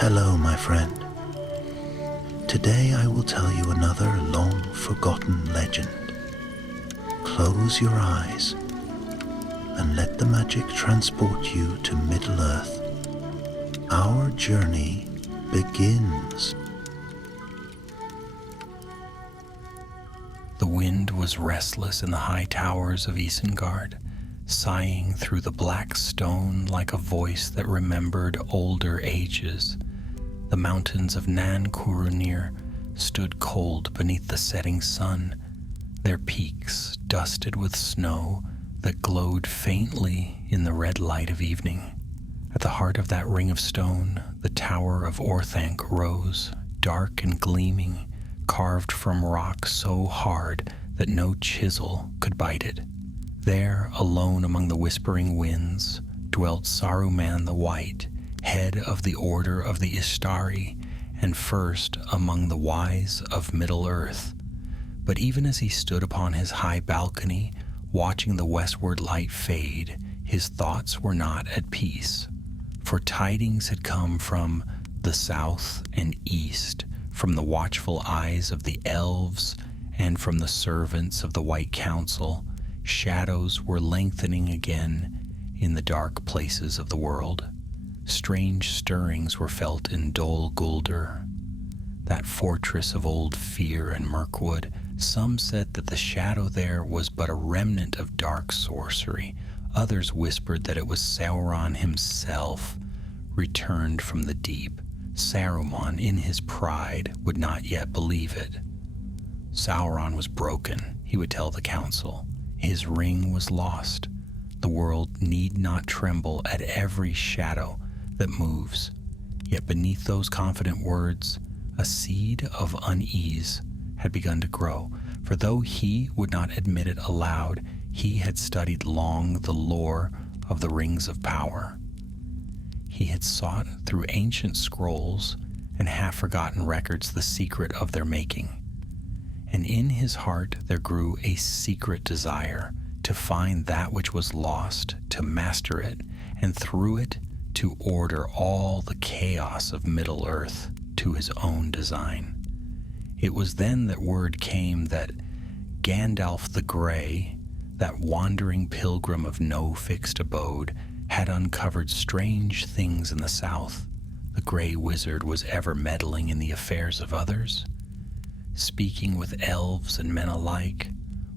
Hello, my friend. Today I will tell you another long-forgotten legend. Close your eyes and let the magic transport you to Middle-earth. Our journey begins. The wind was restless in the high towers of Isengard, sighing through the black stone like a voice that remembered older ages. The mountains of Nan Curunir stood cold beneath the setting sun, their peaks dusted with snow that glowed faintly in the red light of evening. At the heart of that ring of stone, the tower of Orthanc rose, dark and gleaming, carved from rock so hard that no chisel could bite it. There, alone among the whispering winds, dwelt Saruman the White, head of the Order of the Istari, and first among the wise of Middle-earth. But even as he stood upon his high balcony, watching the westward light fade, his thoughts were not at peace. For tidings had come from the south and east, from the watchful eyes of the elves, and from the servants of the White Council. Shadows were lengthening again in the dark places of the world. Strange stirrings were felt in Dol Guldur, that fortress of old fear and Mirkwood. Some said that the shadow there was but a remnant of dark sorcery. Others whispered that it was Sauron himself, returned from the deep. Saruman, in his pride, would not yet believe it. Sauron was broken, he would tell the council. His ring was lost. The world need not tremble at every shadow that moves. Yet beneath those confident words, a seed of unease had begun to grow, for though he would not admit it aloud, he had studied long the lore of the rings of power. He had sought through ancient scrolls and half-forgotten records the secret of their making. And in his heart there grew a secret desire to find that which was lost, to master it, and through it to order all the chaos of Middle-earth to his own design. It was then that word came that Gandalf the Grey, that wandering pilgrim of no fixed abode, had uncovered strange things in the south. The Grey Wizard was ever meddling in the affairs of others, speaking with elves and men alike,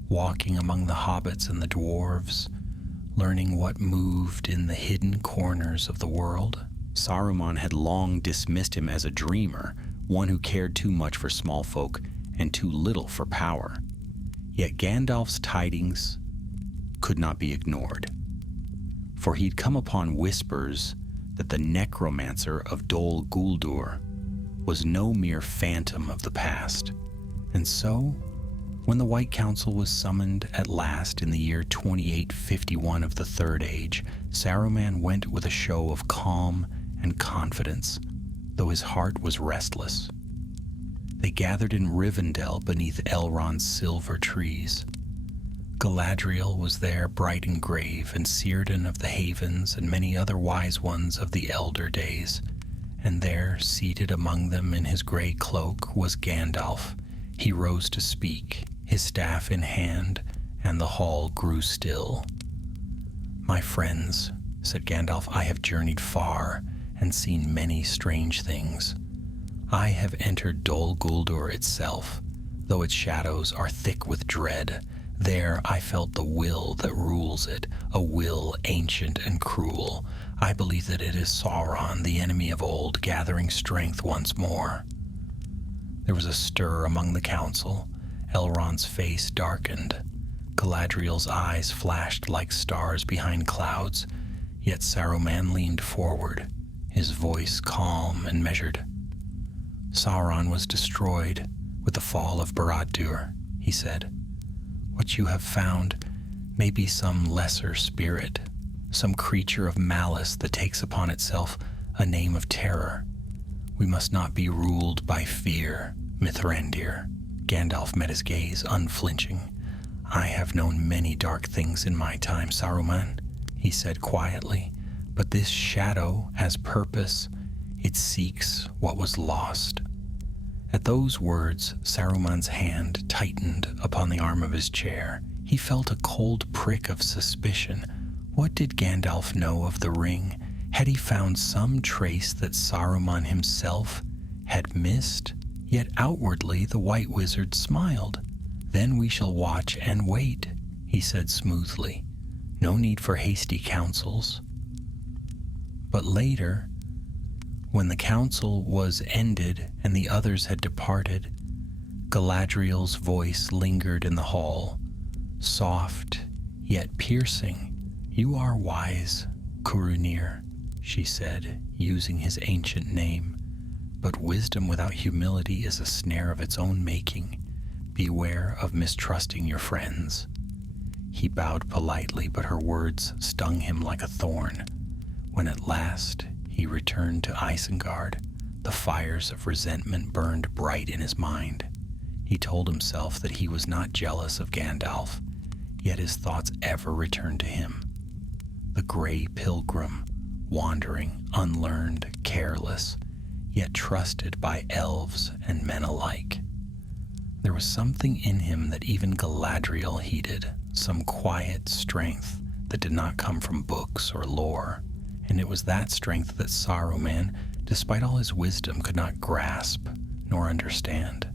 walking among the hobbits and the dwarves, learning what moved in the hidden corners of the world. Saruman had long dismissed him as a dreamer, one who cared too much for small folk and too little for power. Yet Gandalf's tidings could not be ignored, for he'd come upon whispers that the necromancer of Dol Guldur was no mere phantom of the past. And so, when the White Council was summoned at last in the year 2851 of the Third Age, Saruman went with a show of calm and confidence, though his heart was restless. They gathered in Rivendell beneath Elrond's silver trees. Galadriel was there, bright and grave, and Círdan of the Havens, and many other wise ones of the elder days. And there, seated among them in his gray cloak, was Gandalf. He rose to speak, his staff in hand, and the hall grew still. "My friends," said Gandalf, "I have journeyed far and seen many strange things. I have entered Dol Guldur itself, though its shadows are thick with dread. There I felt the will that rules it, a will ancient and cruel. I believe that it is Sauron, the enemy of old, gathering strength once more." There was a stir among the council. Elrond's face darkened. Galadriel's eyes flashed like stars behind clouds. Yet Saruman leaned forward, his voice calm and measured. "Sauron was destroyed with the fall of Barad-dûr," he said. "What you have found may be some lesser spirit, some creature of malice that takes upon itself a name of terror. We must not be ruled by fear, Mithrandir." Gandalf met his gaze, unflinching. "I have known many dark things in my time, Saruman," he said quietly, "but this shadow has purpose. It seeks what was lost." At those words, Saruman's hand tightened upon the arm of his chair. He felt a cold prick of suspicion. What did Gandalf know of the ring? Had he found some trace that Saruman himself had missed? Yet outwardly the White Wizard smiled. "Then we shall watch and wait," he said smoothly. "No need for hasty counsels." But later, when the council was ended and the others had departed, Galadriel's voice lingered in the hall, soft yet piercing. "You are wise, Curunir," she said, using his ancient name. "But wisdom without humility is a snare of its own making. Beware of mistrusting your friends." He bowed politely, but her words stung him like a thorn. When at last he returned to Isengard, the fires of resentment burned bright in his mind. He told himself that he was not jealous of Gandalf, yet his thoughts ever returned to him. The gray pilgrim, wandering, unlearned, careless, yet trusted by elves and men alike. There was something in him that even Galadriel heeded, some quiet strength that did not come from books or lore, and it was that strength that Saruman, despite all his wisdom, could not grasp nor understand.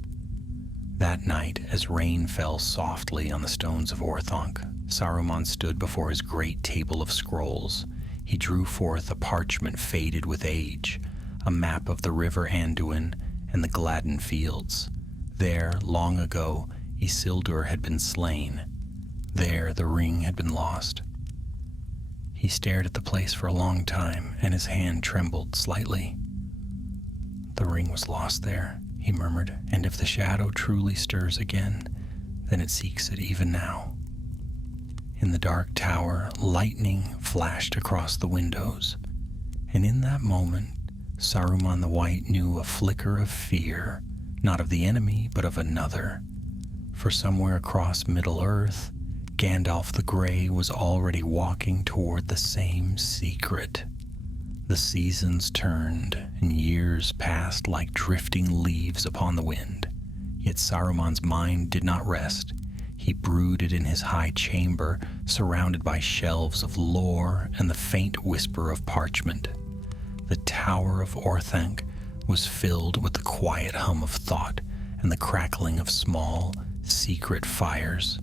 That night, as rain fell softly on the stones of Orthanc, Saruman stood before his great table of scrolls. He drew forth a parchment faded with age, a map of the river Anduin and the Gladden fields. There, long ago, Isildur had been slain. There, the ring had been lost. He stared at the place for a long time, and his hand trembled slightly. "The ring was lost there," he murmured, "and if the shadow truly stirs again, then it seeks it even now." In the dark tower, lightning flashed across the windows, and in that moment, Saruman the White knew a flicker of fear, not of the enemy, but of another. For somewhere across Middle-earth, Gandalf the Grey was already walking toward the same secret. The seasons turned, and years passed like drifting leaves upon the wind. Yet Saruman's mind did not rest. He brooded in his high chamber, surrounded by shelves of lore and the faint whisper of parchment. The tower of Orthanc was filled with the quiet hum of thought and the crackling of small, secret fires.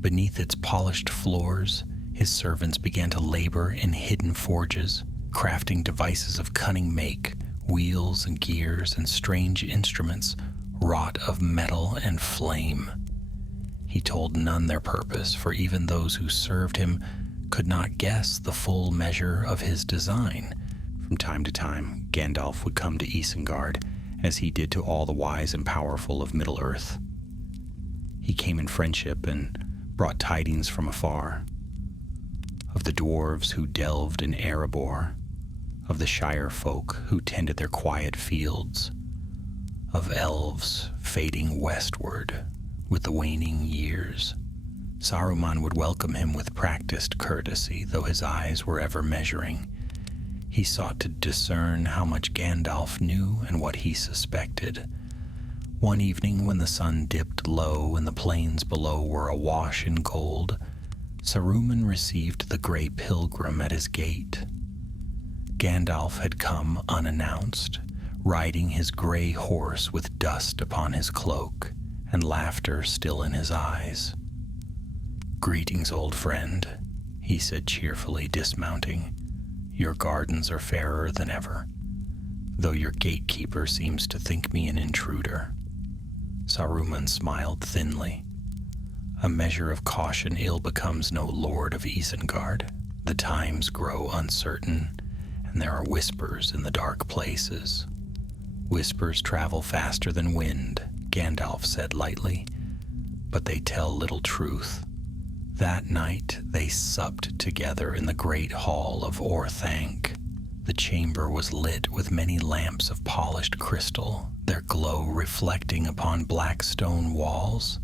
Beneath its polished floors, his servants began to labor in hidden forges, crafting devices of cunning make, wheels and gears and strange instruments wrought of metal and flame. He told none their purpose, for even those who served him could not guess the full measure of his design. From time to time, Gandalf would come to Isengard, as he did to all the wise and powerful of Middle-earth. He came in friendship and brought tidings from afar, of the dwarves who delved in Erebor, of the Shire folk who tended their quiet fields, of elves fading westward with the waning years. Saruman would welcome him with practiced courtesy, though his eyes were ever measuring. He sought to discern how much Gandalf knew and what he suspected. One evening, when the sun dipped low and the plains below were awash in gold, Saruman received the gray pilgrim at his gate. Gandalf had come unannounced, riding his gray horse with dust upon his cloak and laughter still in his eyes. "Greetings, old friend," he said cheerfully, dismounting. "Your gardens are fairer than ever, though your gatekeeper seems to think me an intruder." Saruman smiled thinly. "A measure of caution ill becomes no lord of Isengard. The times grow uncertain, and there are whispers in the dark places." "Whispers travel faster than wind," Gandalf said lightly, "but they tell little truth." That night they supped together in the great hall of Orthanc. The chamber was lit with many lamps of polished crystal, their glow reflecting upon black stone walls.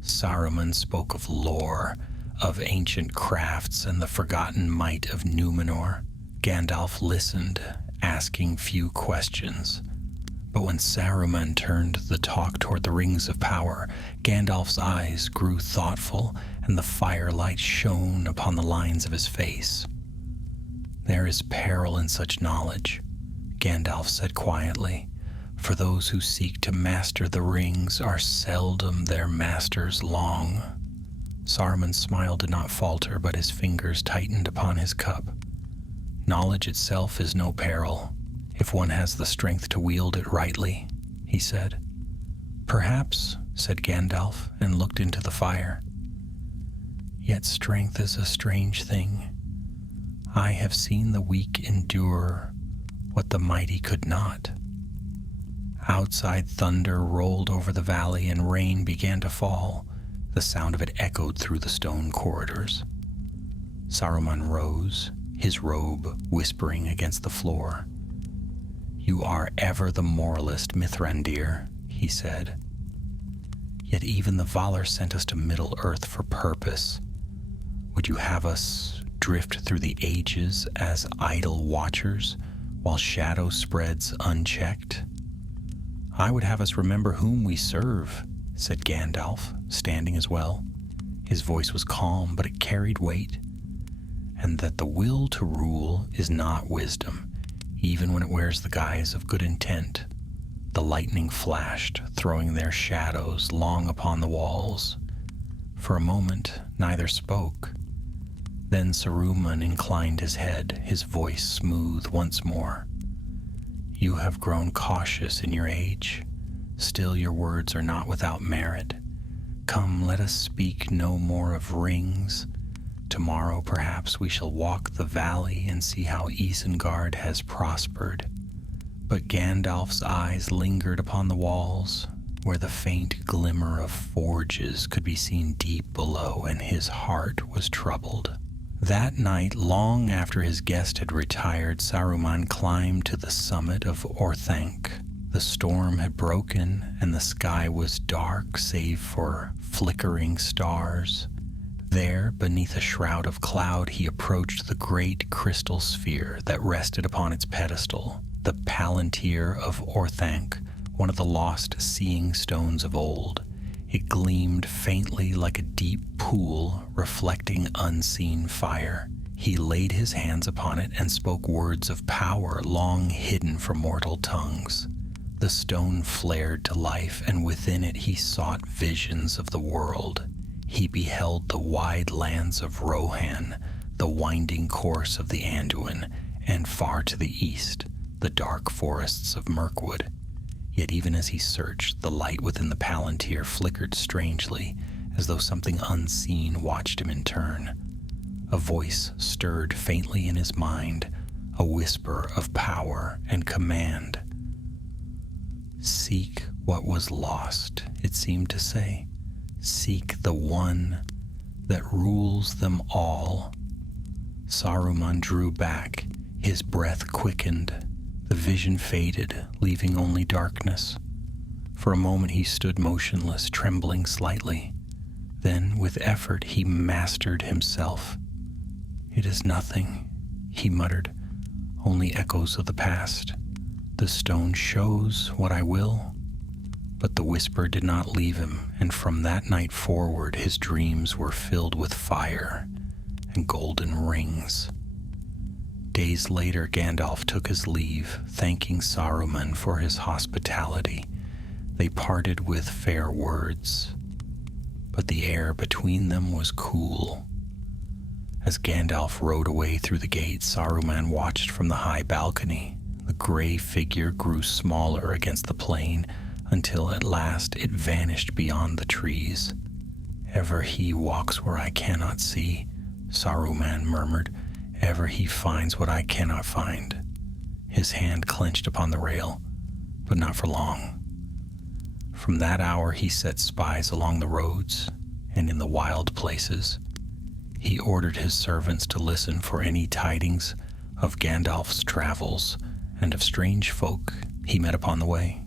Saruman spoke of lore, of ancient crafts and the forgotten might of Númenor. Gandalf listened, asking few questions. But when Saruman turned the talk toward the rings of power, Gandalf's eyes grew thoughtful, and the firelight shone upon the lines of his face. "There is peril in such knowledge," Gandalf said quietly, "for those who seek to master the rings are seldom their masters long." Saruman's smile did not falter, but his fingers tightened upon his cup. "Knowledge itself is no peril, if one has the strength to wield it rightly," he said. "Perhaps," said Gandalf, and looked into the fire. "Yet strength is a strange thing. I have seen the weak endure what the mighty could not." Outside, thunder rolled over the valley and rain began to fall. The sound of it echoed through the stone corridors. Saruman rose, his robe whispering against the floor. "You are ever the moralist, Mithrandir," he said. "Yet even the Valar sent us to Middle-earth for purpose. Would you have us drift through the ages as idle watchers while shadow spreads unchecked?" "I would have us remember whom we serve," said Gandalf, standing as well. His voice was calm, but it carried weight. "And that the will to rule is not wisdom, even when it wears the guise of good intent." The lightning flashed, throwing their shadows long upon the walls. For a moment, neither spoke. Then Saruman inclined his head, his voice smooth once more. "You have grown cautious in your age. Still your words are not without merit. Come, let us speak no more of rings. Tomorrow perhaps we shall walk the valley and see how Isengard has prospered." But Gandalf's eyes lingered upon the walls, where the faint glimmer of forges could be seen deep below, and his heart was troubled. That night, long after his guest had retired, Saruman climbed to the summit of Orthanc. The storm had broken, and the sky was dark save for flickering stars. There, beneath a shroud of cloud, he approached the great crystal sphere that rested upon its pedestal, the Palantir of Orthanc, one of the lost seeing stones of old. It gleamed faintly like a deep pool, reflecting unseen fire. He laid his hands upon it and spoke words of power long hidden from mortal tongues. The stone flared to life, and within it he sought visions of the world. He beheld the wide lands of Rohan, the winding course of the Anduin, and far to the east, the dark forests of Mirkwood. Yet even as he searched, the light within the Palantir flickered strangely, as though something unseen watched him in turn. A voice stirred faintly in his mind, a whisper of power and command. "Seek what was lost," it seemed to say. "Seek the one that rules them all." Saruman drew back, his breath quickened. The vision faded, leaving only darkness. For a moment he stood motionless, trembling slightly. Then, with effort, he mastered himself. "It is nothing," he muttered, "only echoes of the past. The stone shows what I will." But the whisper did not leave him, and from that night forward his dreams were filled with fire and golden rings. Days later, Gandalf took his leave, thanking Saruman for his hospitality. They parted with fair words, but the air between them was cool. As Gandalf rode away through the gate, Saruman watched from the high balcony. The gray figure grew smaller against the plain, until at last it vanished beyond the trees. "Ever he walks where I cannot see," Saruman murmured. "Ever he finds what I cannot find." His hand clenched upon the rail, but not for long. From that hour he set spies along the roads and in the wild places. He ordered his servants to listen for any tidings of Gandalf's travels and of strange folk he met upon the way.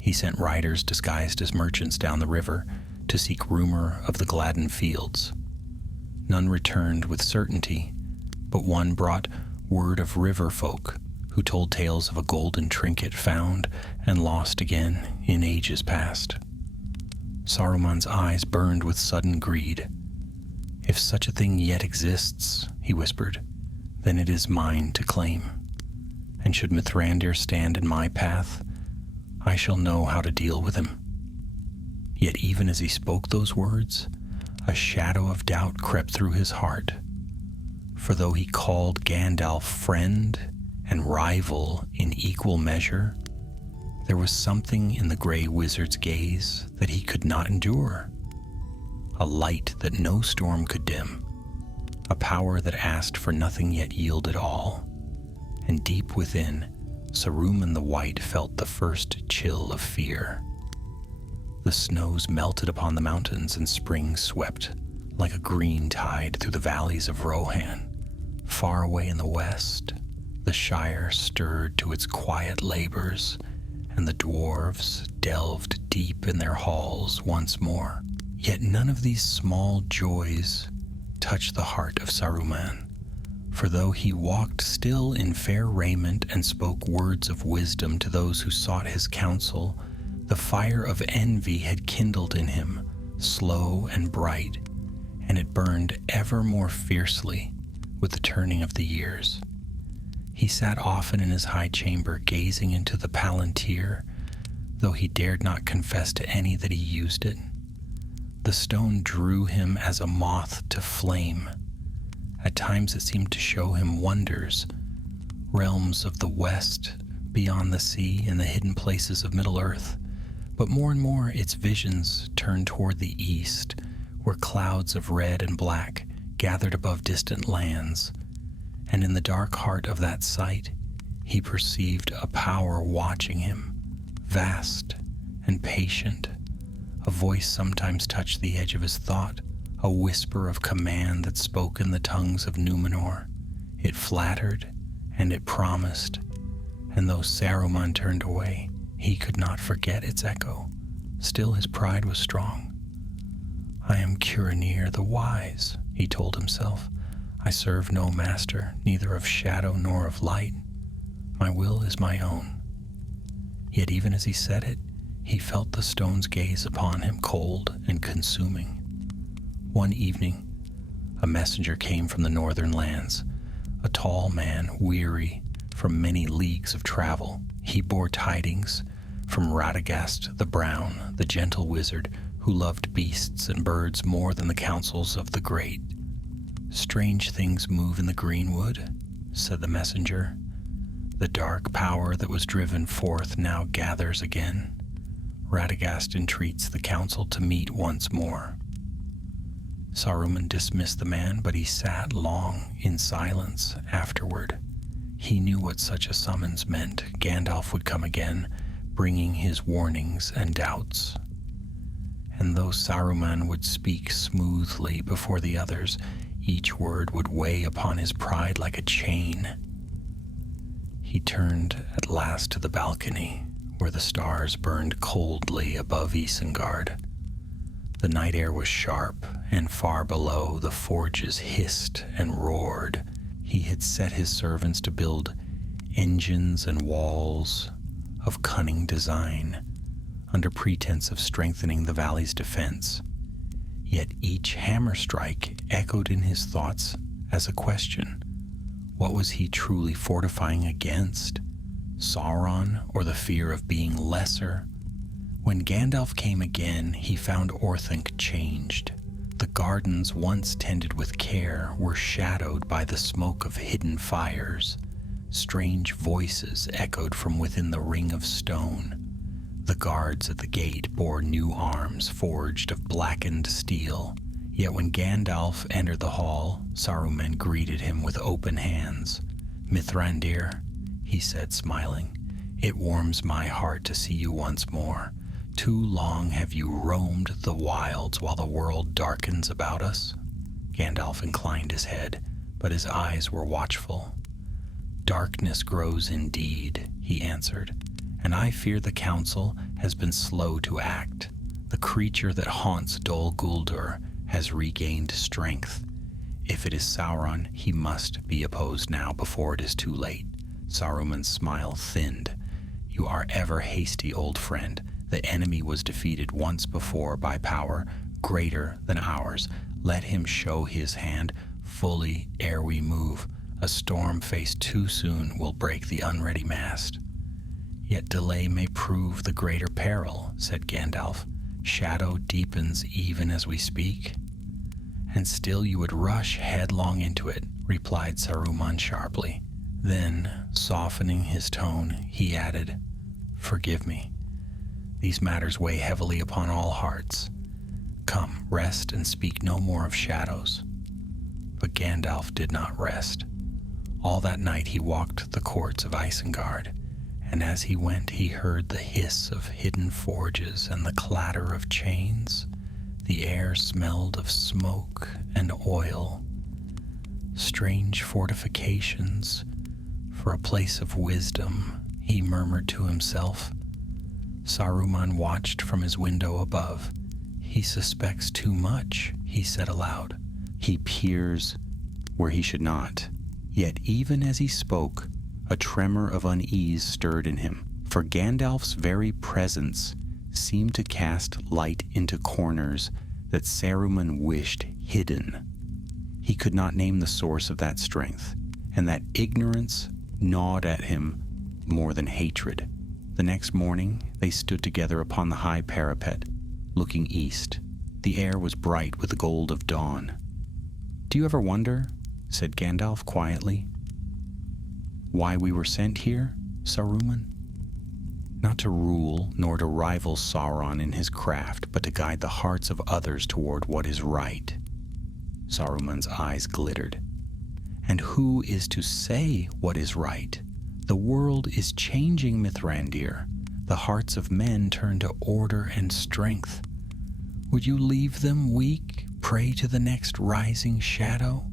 He sent riders disguised as merchants down the river to seek rumor of the Gladden fields. None returned with certainty, but one brought word of river folk who told tales of a golden trinket found and lost again in ages past. Saruman's eyes burned with sudden greed. "If such a thing yet exists," he whispered, "then it is mine to claim. And should Mithrandir stand in my path, I shall know how to deal with him." Yet even as he spoke those words, a shadow of doubt crept through his heart. For though he called Gandalf friend and rival in equal measure, there was something in the gray wizard's gaze that he could not endure. A light that no storm could dim, a power that asked for nothing yet yielded all. And deep within, Saruman the White felt the first chill of fear. The snows melted upon the mountains and spring swept like a green tide through the valleys of Rohan. Far away in the west, the Shire stirred to its quiet labors, and the dwarves delved deep in their halls once more. Yet none of these small joys touched the heart of Saruman, for though he walked still in fair raiment and spoke words of wisdom to those who sought his counsel, the fire of envy had kindled in him, slow and bright, and it burned ever more fiercely with the turning of the years. He sat often in his high chamber gazing into the Palantir, though he dared not confess to any that he used it. The stone drew him as a moth to flame. At times it seemed to show him wonders, realms of the west, beyond the sea and the hidden places of Middle-earth. But more and more its visions turned toward the east, where clouds of red and black gathered above distant lands, and in the dark heart of that sight he perceived a power watching him, vast and patient. A voice sometimes touched the edge of his thought, a whisper of command that spoke in the tongues of Numenor. It flattered and it promised, and though Saruman turned away, he could not forget its echo. Still his pride was strong. "I am Curanir the Wise," he told himself. "I serve no master, neither of shadow nor of light. My will is my own." Yet even as he said it, he felt the stone's gaze upon him, cold and consuming. One evening, a messenger came from the northern lands, a tall man, weary from many leagues of travel. He bore tidings from Radagast the Brown, the gentle wizard who loved beasts and birds more than the counsels of the great. "Strange things move in the greenwood," said the messenger. "The dark power that was driven forth now gathers again. Radagast entreats the council to meet once more." Saruman dismissed the man, but he sat long in silence afterward. He knew what such a summons meant. Gandalf would come again, bringing his warnings and doubts. And though Saruman would speak smoothly before the others, each word would weigh upon his pride like a chain. He turned at last to the balcony, where the stars burned coldly above Isengard. The night air was sharp, and far below the forges hissed and roared. He had set his servants to build engines and walls of cunning design, under pretense of strengthening the valley's defense. Yet each hammer strike echoed in his thoughts as a question. What was he truly fortifying against? Sauron, or the fear of being lesser? When Gandalf came again, he found Orthanc changed. The gardens once tended with care were shadowed by the smoke of hidden fires. Strange voices echoed from within the ring of stone. The guards at the gate bore new arms forged of blackened steel. Yet when Gandalf entered the hall, Saruman greeted him with open hands. "Mithrandir," he said, smiling, "it warms my heart to see you once more. Too long have you roamed the wilds while the world darkens about us." Gandalf inclined his head, but his eyes were watchful. "Darkness grows indeed," he answered, "and I fear the council has been slow to act. The creature that haunts Dol Guldur has regained strength. If it is Sauron, he must be opposed now before it is too late. Saruman's smile thinned. "You are ever hasty, old friend. The enemy was defeated once before by power greater than ours. Let him show his hand fully ere we move. A storm faced too soon will break the unready mast." "Yet delay may prove the greater peril," said Gandalf. "Shadow deepens even as we speak." "And still you would rush headlong into it," replied Saruman sharply. Then, softening his tone, he added, "Forgive me. These matters weigh heavily upon all hearts. Come, rest and speak no more of shadows." But Gandalf did not rest. All that night he walked the courts of Isengard, and as he went he heard the hiss of hidden forges and the clatter of chains. The air smelled of smoke and oil. Strange fortifications for a place of wisdom, he murmured to himself. Saruman watched from his window above. "He suspects too much," he said aloud. "He peers where he should not." Yet even as he spoke, a tremor of unease stirred in him, for Gandalf's very presence seemed to cast light into corners that Saruman wished hidden. He could not name the source of that strength, and that ignorance gnawed at him more than hatred. The next morning, they stood together upon the high parapet, looking east. The air was bright with the gold of dawn. "Do you ever wonder," said Gandalf quietly, "why we were sent here, Saruman? Not to rule, nor to rival Sauron in his craft, but to guide the hearts of others toward what is right." Saruman's eyes glittered. "And who is to say what is right? The world is changing, Mithrandir. The hearts of men turn to order and strength. Would you leave them weak, prey to the next rising shadow?"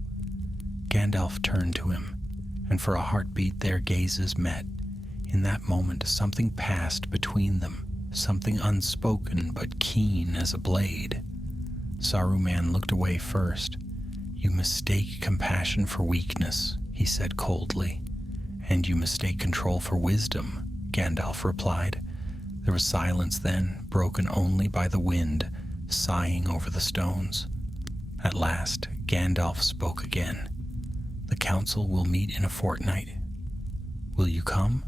Gandalf turned to him, and for a heartbeat their gazes met. In that moment something passed between them, something unspoken but keen as a blade. Saruman looked away first. "You mistake compassion for weakness," he said coldly. "And you mistake control for wisdom," Gandalf replied. There was silence then, broken only by the wind sighing over the stones. At last, Gandalf spoke again. "The council will meet in a fortnight. Will you come?"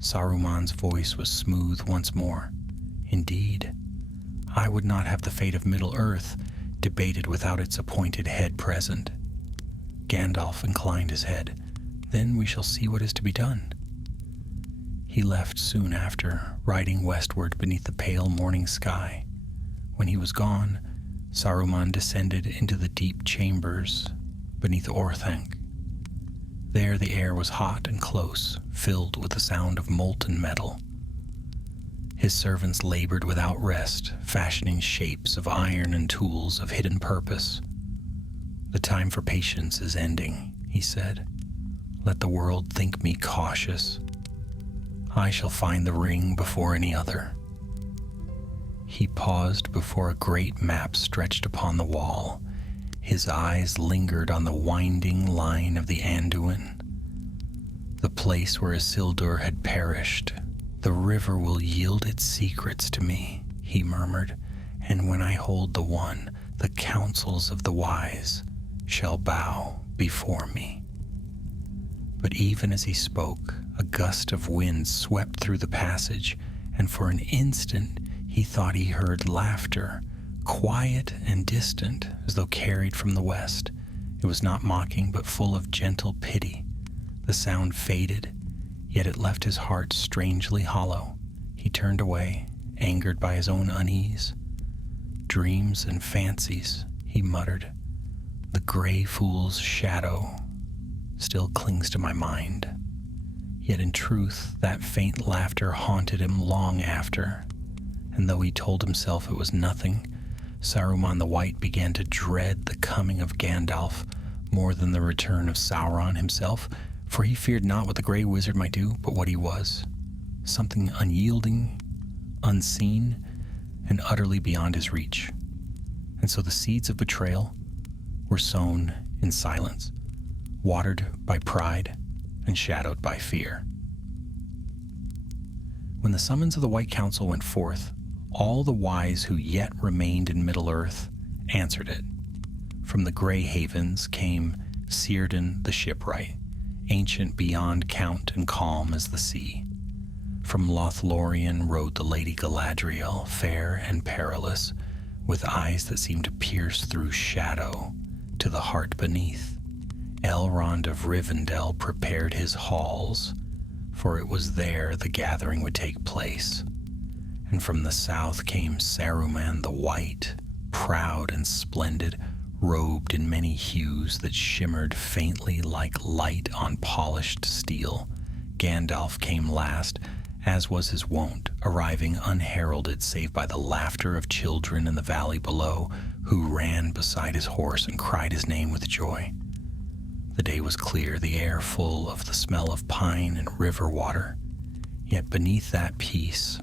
Saruman's voice was smooth once more. "Indeed, I would not have the fate of Middle-earth debated without its appointed head present." Gandalf inclined his head. "Then we shall see what is to be done." He left soon after, riding westward beneath the pale morning sky. When he was gone, Saruman descended into the deep chambers beneath Orthanc. There the air was hot and close, filled with the sound of molten metal. His servants labored without rest, fashioning shapes of iron and tools of hidden purpose. "The time for patience is ending," he said. "Let the world think me cautious. I shall find the ring before any other." He paused before a great map stretched upon the wall. His eyes lingered on the winding line of the Anduin, the place where Isildur had perished. "The river will yield its secrets to me," he murmured, "and when I hold the one, the counsels of the wise shall bow before me." But even as he spoke, a gust of wind swept through the passage, and for an instant he thought he heard laughter, quiet and distant, as though carried from the west. It was not mocking, but full of gentle pity. The sound faded, yet it left his heart strangely hollow. He turned away, angered by his own unease. "Dreams and fancies," he muttered. "The gray fool's shadow still clings to my mind." Yet in truth, that faint laughter haunted him long after, and though he told himself it was nothing, Saruman the White began to dread the coming of Gandalf more than the return of Sauron himself, for he feared not what the Grey Wizard might do, but what he was. Something unyielding, unseen, and utterly beyond his reach. And so the seeds of betrayal were sown in silence, watered by pride and shadowed by fear. When the summons of the White Council went forth, all the wise who yet remained in Middle-earth answered it. From the Grey Havens came Círdan the shipwright, ancient beyond count and calm as the sea. From Lothlorien rode the Lady Galadriel, fair and perilous, with eyes that seemed to pierce through shadow to the heart beneath. Elrond of Rivendell prepared his halls, for it was there the gathering would take place. And from the south came Saruman the White, proud and splendid, robed in many hues that shimmered faintly like light on polished steel. Gandalf came last, as was his wont, arriving unheralded save by the laughter of children in the valley below, who ran beside his horse and cried his name with joy. The day was clear, the air full of the smell of pine and river water. Yet beneath that peace,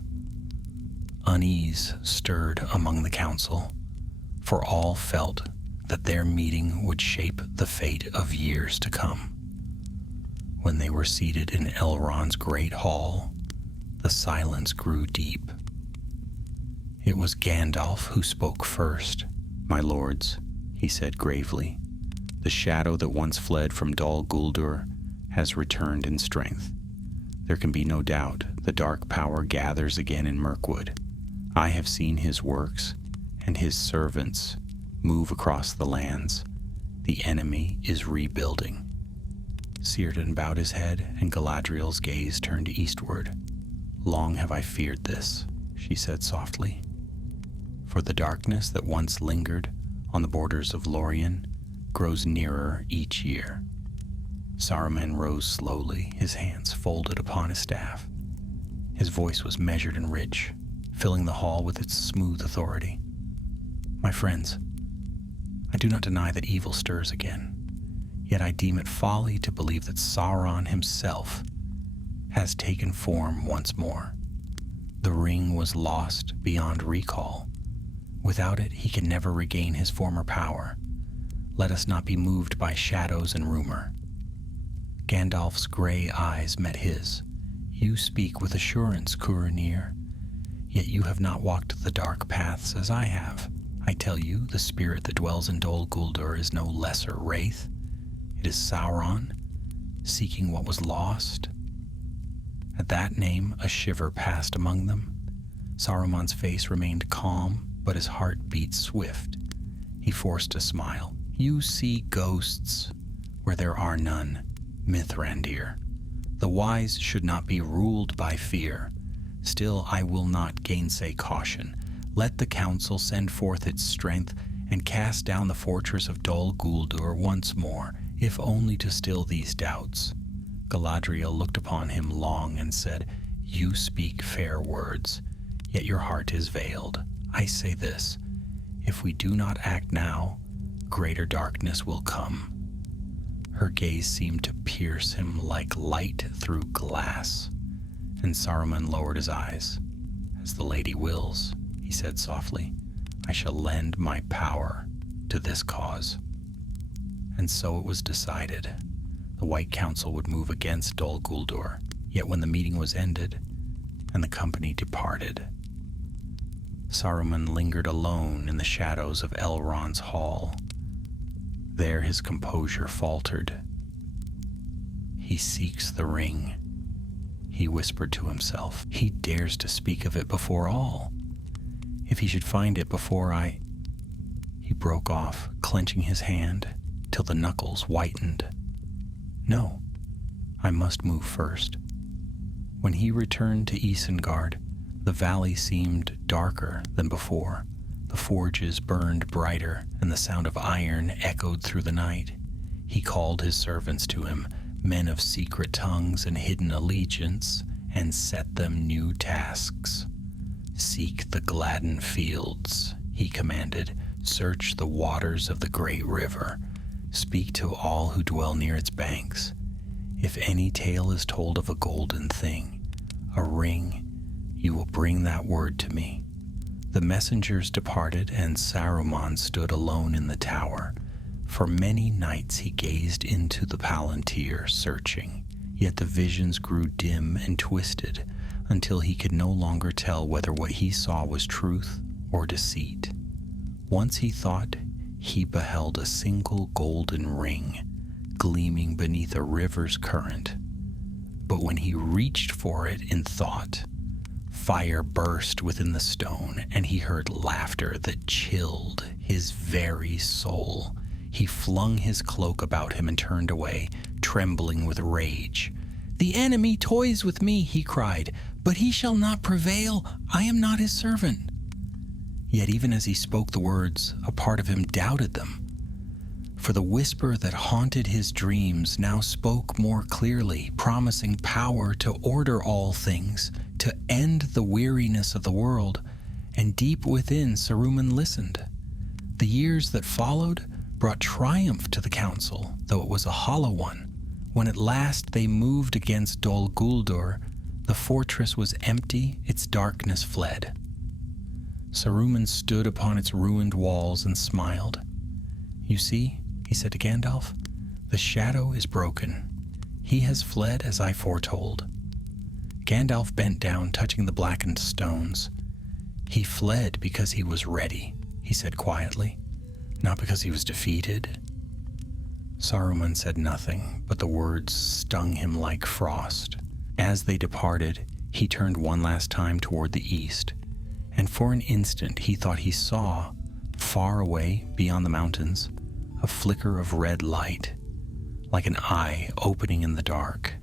unease stirred among the council, for all felt that their meeting would shape the fate of years to come. When they were seated in Elrond's great hall, the silence grew deep. It was Gandalf who spoke first. "My lords," he said gravely, "the shadow that once fled from Dol Guldur has returned in strength. There can be no doubt the dark power gathers again in Mirkwood. I have seen his works and his servants move across the lands. The enemy is rebuilding." Círdan bowed his head, and Galadriel's gaze turned eastward. "Long have I feared this," she said softly. "For the darkness that once lingered on the borders of Lorien grows nearer each year." Saruman rose slowly, his hands folded upon his staff. His voice was measured and rich, filling the hall with its smooth authority. "My friends, I do not deny that evil stirs again, yet I deem it folly to believe that Sauron himself has taken form once more. The ring was lost beyond recall. Without it, he can never regain his former power. Let us not be moved by shadows and rumor." Gandalf's gray eyes met his. "You speak with assurance, Curanir, yet you have not walked the dark paths as I have. I tell you, the spirit that dwells in Dol Guldur is no lesser wraith. It is Sauron, seeking what was lost." At that name, a shiver passed among them. Saruman's face remained calm, but his heart beat swift. He forced a smile. "You see ghosts where there are none, Mithrandir. The wise should not be ruled by fear. Still, I will not gainsay caution. Let the council send forth its strength and cast down the fortress of Dol Guldur once more, if only to still these doubts." Galadriel looked upon him long and said, "You speak fair words, yet your heart is veiled. I say this, if we do not act now, greater darkness will come." Her gaze seemed to pierce him like light through glass, and Saruman lowered his eyes. "As the lady wills," he said softly, "I shall lend my power to this cause." And so it was decided. The White Council would move against Dol Guldur, yet when the meeting was ended and the company departed, Saruman lingered alone in the shadows of Elrond's hall. There his composure faltered. "He seeks the ring," he whispered to himself. "He dares to speak of it before all. If he should find it before I—" He broke off, clenching his hand till the knuckles whitened. "No, I must move first." When he returned to Isengard, the valley seemed darker than before. The forges burned brighter, and the sound of iron echoed through the night. He called his servants to him, men of secret tongues and hidden allegiance, and set them new tasks. "Seek the Gladden fields," he commanded. "Search the waters of the great river. Speak to all who dwell near its banks. If any tale is told of a golden thing, a ring, you will bring that word to me." The messengers departed, and Saruman stood alone in the tower. For many nights he gazed into the Palantir, searching. Yet the visions grew dim and twisted until he could no longer tell whether what he saw was truth or deceit. Once he thought he beheld a single golden ring gleaming beneath a river's current. But when he reached for it in thought, fire burst within the stone, and he heard laughter that chilled his very soul. He flung his cloak about him and turned away, trembling with rage. "The enemy toys with me," he cried, "but he shall not prevail. I am not his servant." Yet even as he spoke the words, a part of him doubted them. For the whisper that haunted his dreams now spoke more clearly, promising power to order all things, to end the weariness of the world. And deep within, Saruman listened. The years that followed brought triumph to the council, though it was a hollow one. When at last they moved against Dol Guldur, the fortress was empty, its darkness fled. Saruman stood upon its ruined walls and smiled. "You see," he said to Gandalf, "the shadow is broken. He has fled as I foretold." Gandalf bent down, touching the blackened stones. "He fled because he was ready," he said quietly, "not because he was defeated." Saruman said nothing, but the words stung him like frost. As they departed, he turned one last time toward the east, and for an instant he thought he saw, far away beyond the mountains, a flicker of red light, like an eye opening in the dark.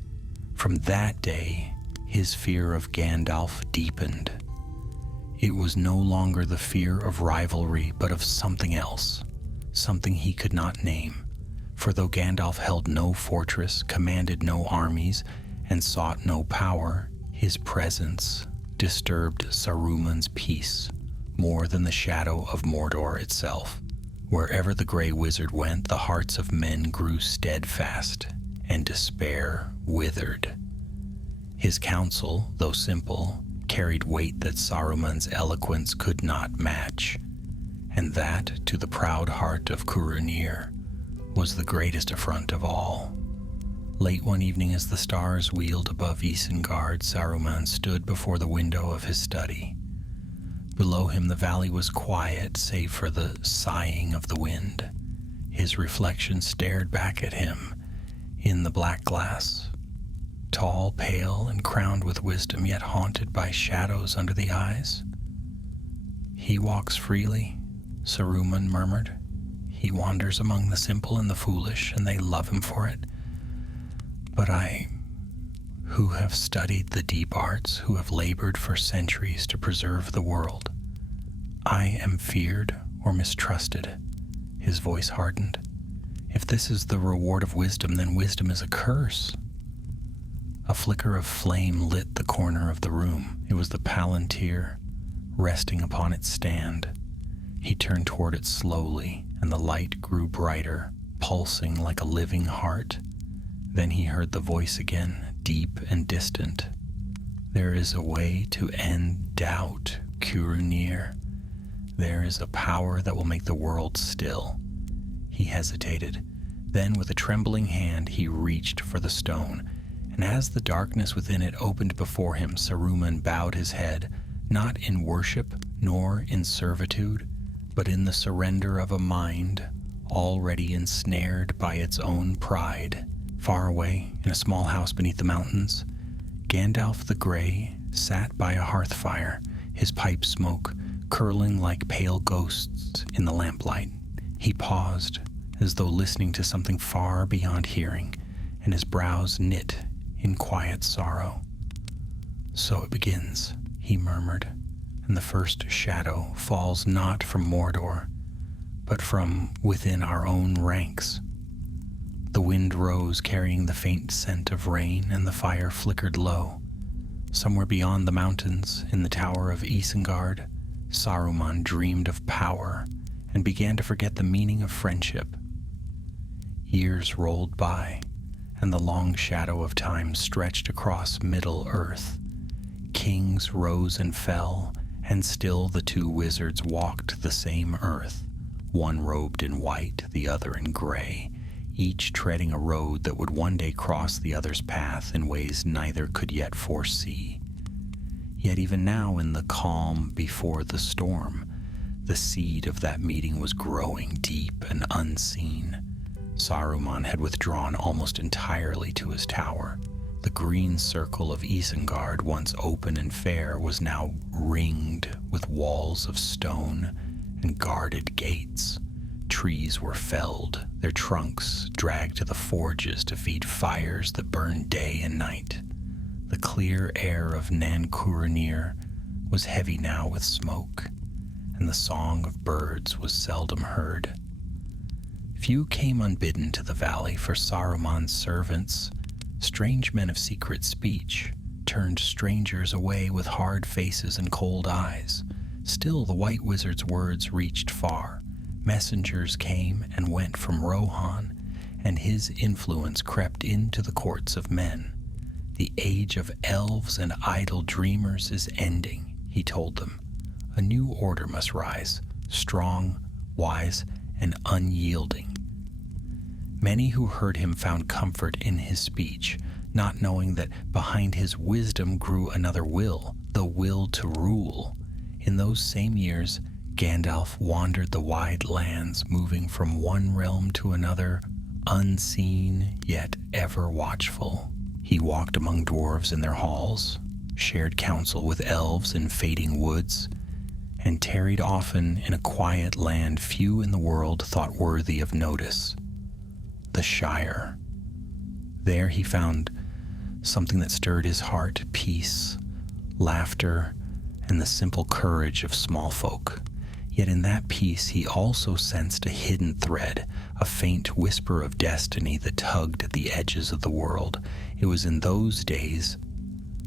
From that day, his fear of Gandalf deepened. It was no longer the fear of rivalry, but of something else, something he could not name. For though Gandalf held no fortress, commanded no armies, and sought no power, his presence disturbed Saruman's peace more than the shadow of Mordor itself. Wherever the Grey Wizard went, the hearts of men grew steadfast, and despair withered. His counsel, though simple, carried weight that Saruman's eloquence could not match, and that, to the proud heart of Curunir, was the greatest affront of all. Late one evening, as the stars wheeled above Isengard, Saruman stood before the window of his study. Below him the valley was quiet, save for the sighing of the wind. His reflection stared back at him in the black glass, tall, pale, and crowned with wisdom, yet haunted by shadows under the eyes. "He walks freely," Saruman murmured. "He wanders among the simple and the foolish, and they love him for it. But I, who have studied the deep arts, who have labored for centuries to preserve the world, I am feared or mistrusted." His voice hardened. "If this is the reward of wisdom, then wisdom is a curse." A flicker of flame lit the corner of the room. It was the Palantir resting upon its stand. He turned toward it slowly, and the light grew brighter, pulsing like a living heart. Then he heard the voice again, deep and distant. "There is a way to end doubt, Curunir. There is a power that will make the world still." He hesitated. Then, with a trembling hand, he reached for the stone, and as the darkness within it opened before him, Saruman bowed his head, not in worship nor in servitude, but in the surrender of a mind already ensnared by its own pride. Far away, in a small house beneath the mountains, Gandalf the Grey sat by a hearth fire, his pipe smoke curling like pale ghosts in the lamplight. He paused, as though listening to something far beyond hearing, and his brows knit in quiet sorrow. "So it begins," he murmured, "and the first shadow falls not from Mordor, but from within our own ranks." The wind rose, carrying the faint scent of rain, and the fire flickered low. Somewhere beyond the mountains, in the tower of Isengard, Saruman dreamed of power and began to forget the meaning of friendship. Years rolled by, and the long shadow of time stretched across Middle-earth. Kings rose and fell, and still the two wizards walked the same earth, one robed in white, the other in gray, each treading a road that would one day cross the other's path in ways neither could yet foresee. Yet even now, in the calm before the storm, the seed of that meeting was growing deep and unseen. Saruman had withdrawn almost entirely to his tower. The green circle of Isengard, once open and fair, was now ringed with walls of stone and guarded gates. Trees were felled, their trunks dragged to the forges to feed fires that burned day and night. The clear air of Nankuranir was heavy now with smoke, and the song of birds was seldom heard. Few came unbidden to the valley, for Saruman's servants, strange men of secret speech, turned strangers away with hard faces and cold eyes. Still the White Wizard's words reached far. Messengers came and went from Rohan, and his influence crept into the courts of men. The age of elves and idle dreamers is ending, he told them. A new order must rise, strong, wise, and unyielding. Many who heard him found comfort in his speech, not knowing that behind his wisdom grew another will, the will to rule. In those same years, Gandalf wandered the wide lands, moving from one realm to another, unseen yet ever watchful. He walked among dwarves in their halls, shared counsel with elves in fading woods, and tarried often in a quiet land few in the world thought worthy of notice, the Shire. There he found something that stirred his heart: peace, laughter, and the simple courage of small folk. Yet in that peace he also sensed a hidden thread, a faint whisper of destiny that tugged at the edges of the world. It was in those days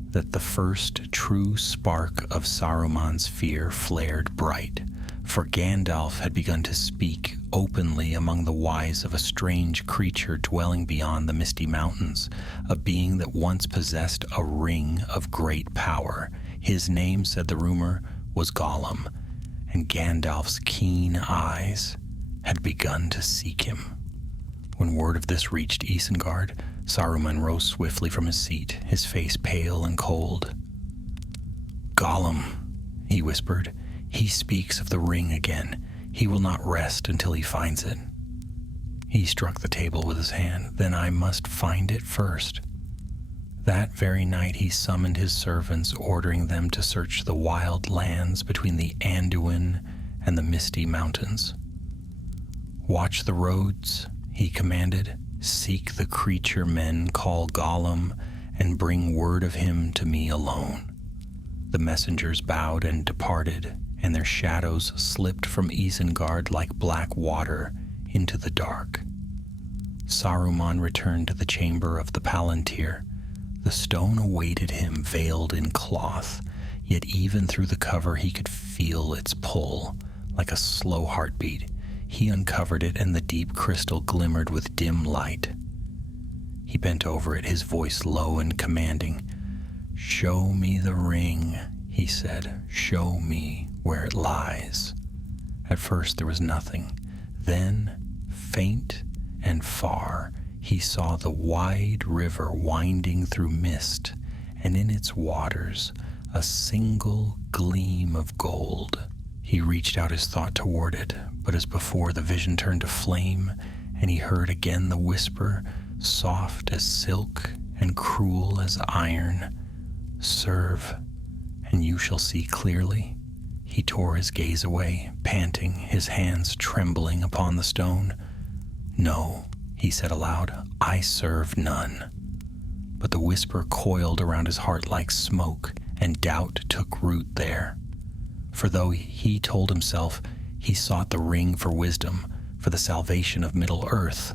that the first true spark of Saruman's fear flared bright, for Gandalf had begun to speak openly among the wise of a strange creature dwelling beyond the misty mountains, a being that once possessed a ring of great power. His name, said the rumor, was Gollum, and Gandalf's keen eyes had begun to seek him. When word of this reached Isengard, Saruman rose swiftly from his seat, his face pale and cold. "Gollum," he whispered, "he speaks of the ring again. He will not rest until he finds it." He struck the table with his hand. "Then I must find it first." That very night he summoned his servants, ordering them to search the wild lands between the Anduin and the Misty Mountains. "Watch the roads," he commanded. "Seek the creature men call Gollum, and bring word of him to me alone." The messengers bowed and departed, and their shadows slipped from Isengard like black water into the dark. Saruman returned to the chamber of the Palantir. The stone awaited him, veiled in cloth, yet even through the cover he could feel its pull, like a slow heartbeat. He uncovered it, and the deep crystal glimmered with dim light. He bent over it, his voice low and commanding. "Show me the ring," he said. "Show me where it lies." At first there was nothing. Then, faint and far, he saw the wide river winding through mist, and in its waters a single gleam of gold. He reached out his thought toward it, but as before the vision turned to flame, and he heard again the whisper, soft as silk and cruel as iron, "Serve, and you shall see clearly." He tore his gaze away, panting, his hands trembling upon the stone. "No," he said aloud, "I serve none." But the whisper coiled around his heart like smoke, and doubt took root there. For though he told himself he sought the ring for wisdom, for the salvation of Middle-earth,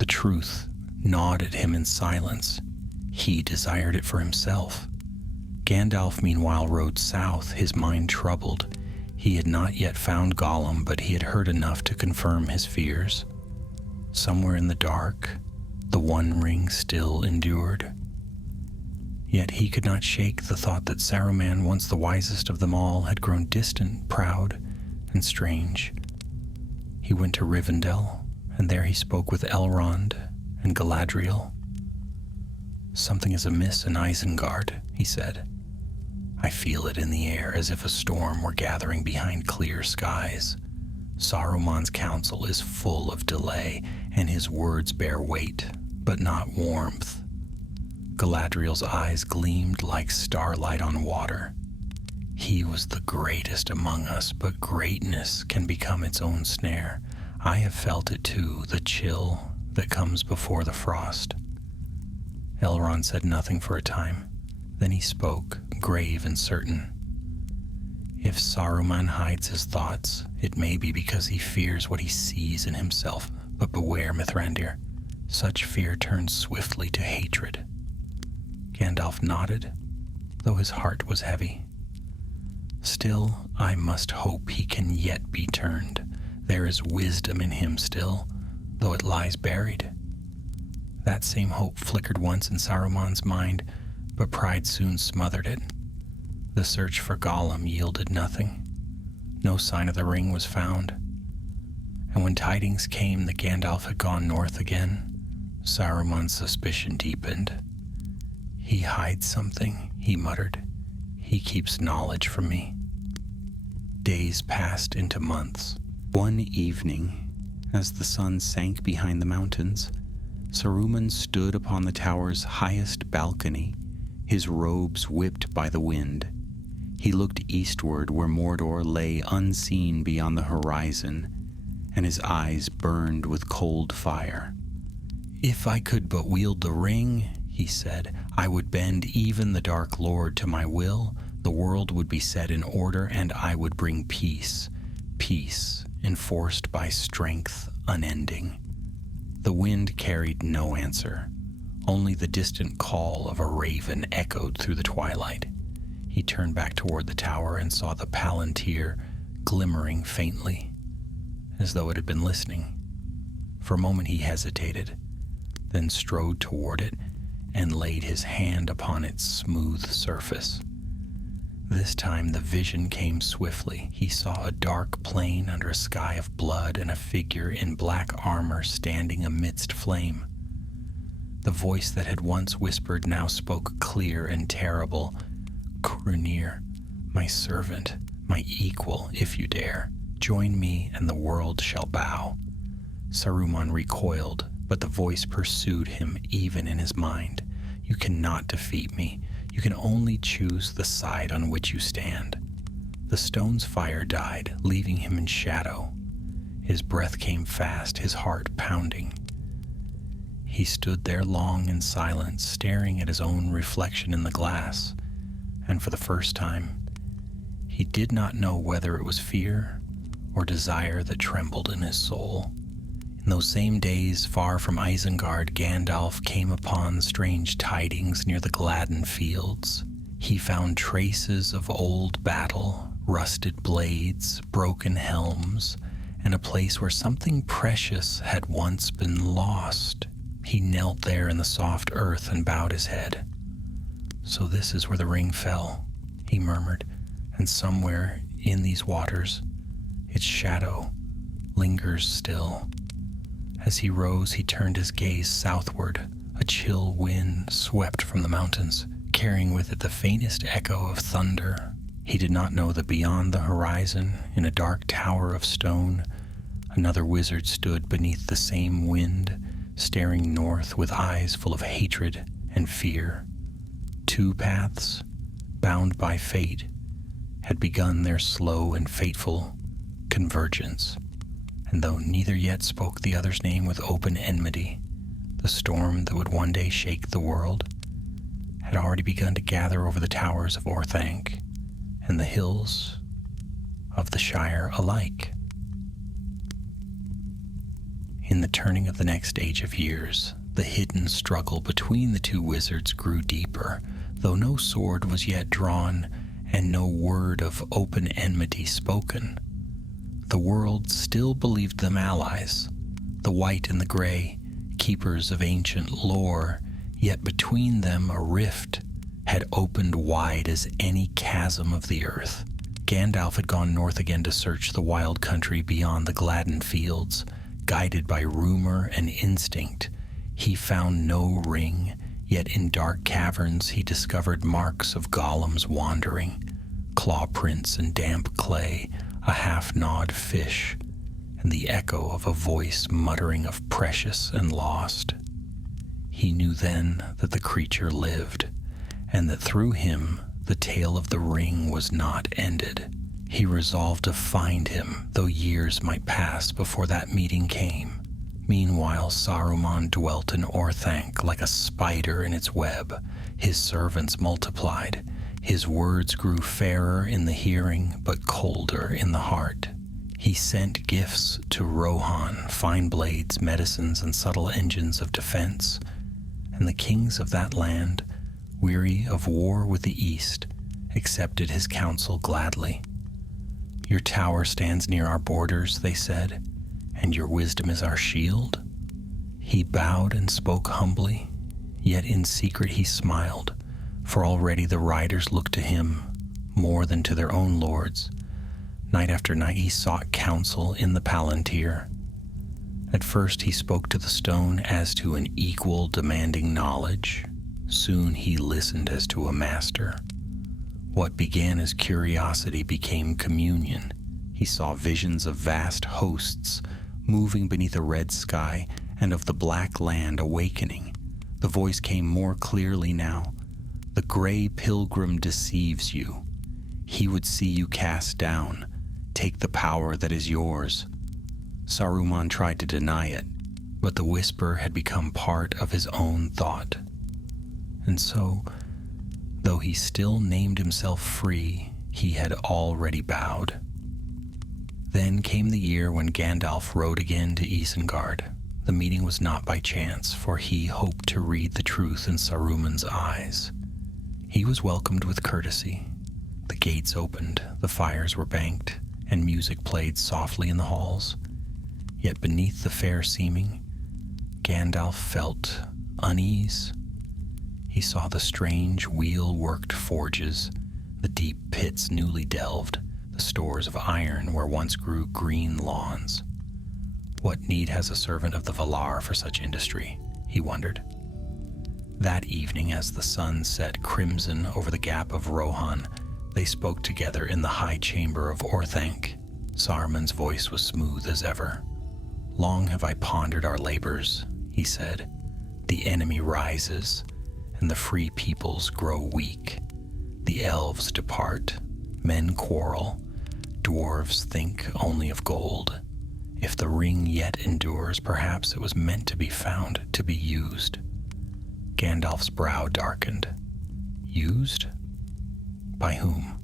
the truth gnawed at him in silence. He desired it for himself. Gandalf, meanwhile, rode south, his mind troubled. He had not yet found Gollum, but he had heard enough to confirm his fears. Somewhere in the dark, the One Ring still endured. Yet he could not shake the thought that Saruman, once the wisest of them all, had grown distant, proud, and strange. He went to Rivendell, and there he spoke with Elrond and Galadriel. "Something is amiss in Isengard," he said. "I feel it in the air as if a storm were gathering behind clear skies. Saruman's counsel is full of delay, and his words bear weight, but not warmth." Galadriel's eyes gleamed like starlight on water. "He was the greatest among us, but greatness can become its own snare. I have felt it too, the chill that comes before the frost." Elrond said nothing for a time. Then he spoke, grave and certain. "If Saruman hides his thoughts, it may be because he fears what he sees in himself. But beware, Mithrandir. Such fear turns swiftly to hatred." Gandalf nodded, though his heart was heavy. "Still, I must hope he can yet be turned. There is wisdom in him still, though it lies buried." That same hope flickered once in Saruman's mind, but pride soon smothered it. The search for Gollum yielded nothing. No sign of the ring was found. And when tidings came that Gandalf had gone north again, Saruman's suspicion deepened. "He hides something," he muttered. "He keeps knowledge from me." Days passed into months. One evening, as the sun sank behind the mountains, Saruman stood upon the tower's highest balcony, his robes whipped by the wind. He looked eastward where Mordor lay unseen beyond the horizon, and his eyes burned with cold fire. "If I could but wield the ring," he said, "I would bend even the Dark Lord to my will. The world would be set in order, and I would bring peace. Peace enforced by strength unending." The wind carried no answer. Only the distant call of a raven echoed through the twilight. He turned back toward the tower and saw the Palantir glimmering faintly, as though it had been listening. For a moment he hesitated, then strode toward it and laid his hand upon its smooth surface. This time the vision came swiftly. He saw a dark plain under a sky of blood and a figure in black armor standing amidst flame. The voice that had once whispered now spoke clear and terrible. "Crunir, my servant, my equal, if you dare, join me and the world shall bow." Saruman recoiled, but the voice pursued him even in his mind. "You cannot defeat me. You can only choose the side on which you stand." The stone's fire died, leaving him in shadow. His breath came fast, his heart pounding. He stood there long in silence, staring at his own reflection in the glass, and for the first time, he did not know whether it was fear or desire that trembled in his soul. In those same days, far from Isengard, Gandalf came upon strange tidings near the Gladden fields. He found traces of old battle, rusted blades, broken helms, and a place where something precious had once been lost. He knelt there in the soft earth and bowed his head. "So this is where the ring fell," he murmured, "and somewhere in these waters, its shadow lingers still." As he rose, he turned his gaze southward. A chill wind swept from the mountains, carrying with it the faintest echo of thunder. He did not know that beyond the horizon, in a dark tower of stone, another wizard stood beneath the same wind, staring north with eyes full of hatred and fear. Two paths, bound by fate, had begun their slow and fateful convergence. And though neither yet spoke the other's name with open enmity, the storm that would one day shake the world had already begun to gather over the towers of Orthanc and the hills of the Shire alike. In the turning of the next age of years, the hidden struggle between the two wizards grew deeper, though no sword was yet drawn and no word of open enmity spoken. The world still believed them allies, the white and the gray, keepers of ancient lore, yet between them a rift had opened wide as any chasm of the earth. Gandalf had gone north again to search the wild country beyond the Gladden fields. guided by rumor and instinct, he found no ring, yet in dark caverns he discovered marks of golems wandering, claw prints and damp clay, a half-gnawed fish, and the echo of a voice muttering of precious and lost. He knew then that the creature lived, and that through him the tale of the ring was not ended. He resolved to find him, though years might pass before that meeting came. Meanwhile, Saruman dwelt in Orthanc like a spider in its web. His servants multiplied. His words grew fairer in the hearing, but colder in the heart. He sent gifts to Rohan, fine blades, medicines, and subtle engines of defense. And the kings of that land, weary of war with the East, accepted his counsel gladly. "Your tower stands near our borders," they said, "and your wisdom is our shield." He bowed and spoke humbly, yet in secret he smiled, for already the riders looked to him more than to their own lords. Night after night he sought counsel in the Palantir. At first he spoke to the stone as to an equal demanding knowledge. Soon he listened as to a master. What began as curiosity became communion. He saw visions of vast hosts moving beneath a red sky and of the black land awakening. The voice came more clearly now. "The gray pilgrim deceives you. He would see you cast down. Take the power that is yours." Saruman tried to deny it, but the whisper had become part of his own thought. And so, though he still named himself free, he had already bowed. Then came the year when Gandalf rode again to Isengard. The meeting was not by chance, for he hoped to read the truth in Saruman's eyes. He was welcomed with courtesy. The gates opened, the fires were banked, and music played softly in the halls. Yet beneath the fair seeming, Gandalf felt unease. He saw the strange wheel-worked forges, the deep pits newly delved, the stores of iron where once grew green lawns. What need has a servant of the Valar for such industry? He wondered. That evening, as the sun set crimson over the gap of Rohan, they spoke together in the high chamber of Orthanc. Saruman's voice was smooth as ever. "Long have I pondered our labors," he said. "The enemy rises, and the free peoples grow weak. The elves depart, men quarrel, dwarves think only of gold. If the ring yet endures, perhaps it was meant to be found, to be used." Gandalf's brow darkened. Used? By whom?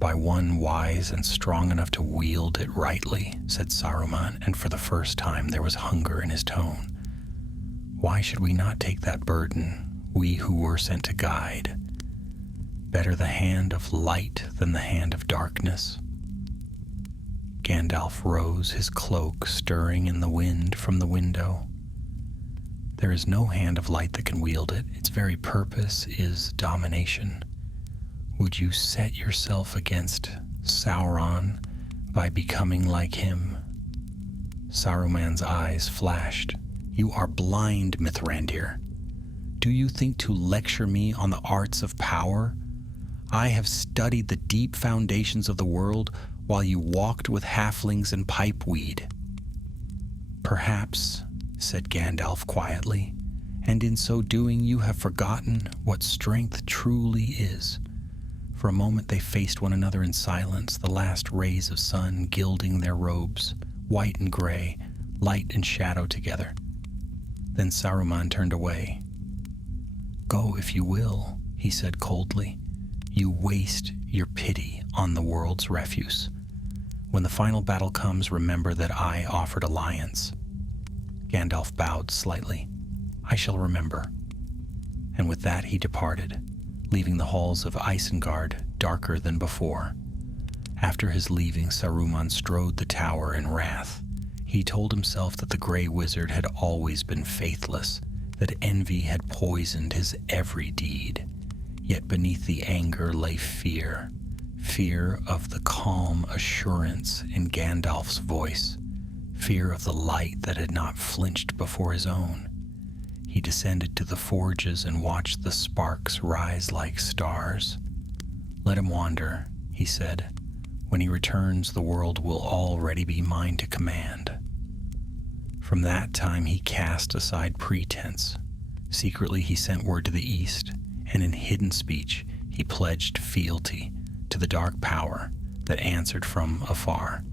"By one wise and strong enough to wield it rightly," said Saruman, and for the first time there was hunger in his tone. "Why should we not take that burden, we who were sent to guide? Better the hand of light than the hand of darkness." Gandalf rose, his cloak stirring in the wind from the window. "There is no hand of light that can wield it. Its very purpose is domination. Would you set yourself against Sauron by becoming like him?" Saruman's eyes flashed. "You are blind, Mithrandir. Do you think to lecture me on the arts of power? I have studied the deep foundations of the world while you walked with halflings and pipeweed." "Perhaps," said Gandalf quietly, "and in so doing you have forgotten what strength truly is." For a moment they faced one another in silence, the last rays of sun gilding their robes, white and gray, light and shadow together. Then Saruman turned away. "Go if you will," he said coldly. "You waste your pity on the world's refuse. When the final battle comes, remember that I offered alliance." Gandalf bowed slightly. "I shall remember." And with that he departed, leaving the halls of Isengard darker than before. After his leaving, Saruman strode the tower in wrath. He told himself that the Grey Wizard had always been faithless, that envy had poisoned his every deed. Yet beneath the anger lay fear of the calm assurance in Gandalf's voice, fear of the light that had not flinched before his own. He descended to the forges and watched the sparks rise like stars. "Let him wander," he said. "When he returns, the world will already be mine to command." From that time he cast aside pretense. Secretly he sent word to the east, and in hidden speech he pledged fealty to the dark power that answered from afar.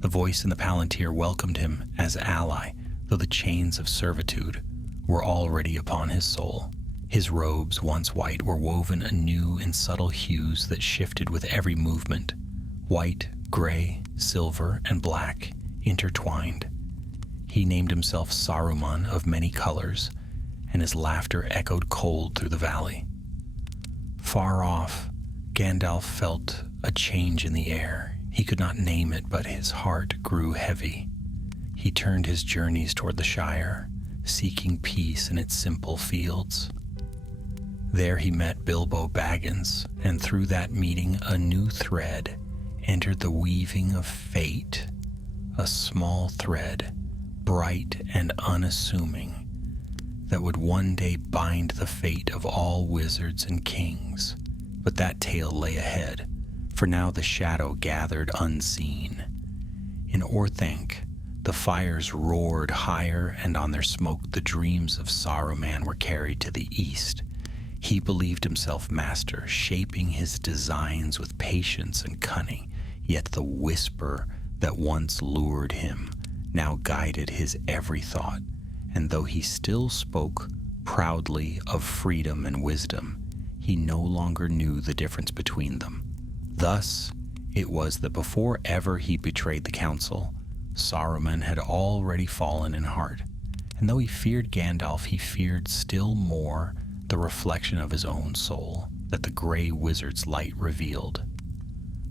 The voice in the Palantir welcomed him as ally, though the chains of servitude were already upon his soul. His robes, once white, were woven anew in subtle hues that shifted with every movement. White, gray, silver, and black intertwined. He named himself Saruman of many colors, and his laughter echoed cold through the valley. Far off, Gandalf felt a change in the air. He could not name it, but his heart grew heavy. He turned his journeys toward the Shire, seeking peace in its simple fields. There he met Bilbo Baggins, and through that meeting a new thread entered the weaving of fate, a small thread, bright and unassuming, that would one day bind the fate of all wizards and kings. But that tale lay ahead, for now the shadow gathered unseen. In Orthanc, the fires roared higher, and on their smoke the dreams of Saruman were carried to the east. He believed himself master, shaping his designs with patience and cunning, yet the whisper that once lured him now guided his every thought, and though he still spoke proudly of freedom and wisdom, he no longer knew the difference between them. Thus it was that before ever he betrayed the council, Saruman had already fallen in heart, and though he feared Gandalf, he feared still more the reflection of his own soul that the gray wizard's light revealed.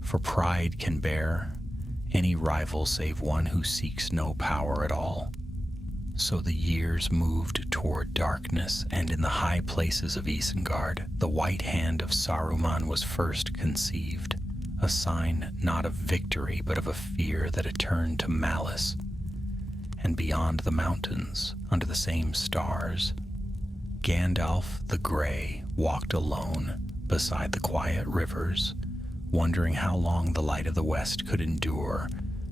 For pride can bear any rival save one who seeks no power at all. So the years moved toward darkness, and in the high places of Isengard, the white hand of Saruman was first conceived, a sign not of victory, but of a fear that had turned to malice. And beyond the mountains, under the same stars, Gandalf the Grey walked alone beside the quiet rivers, wondering how long the light of the west could endure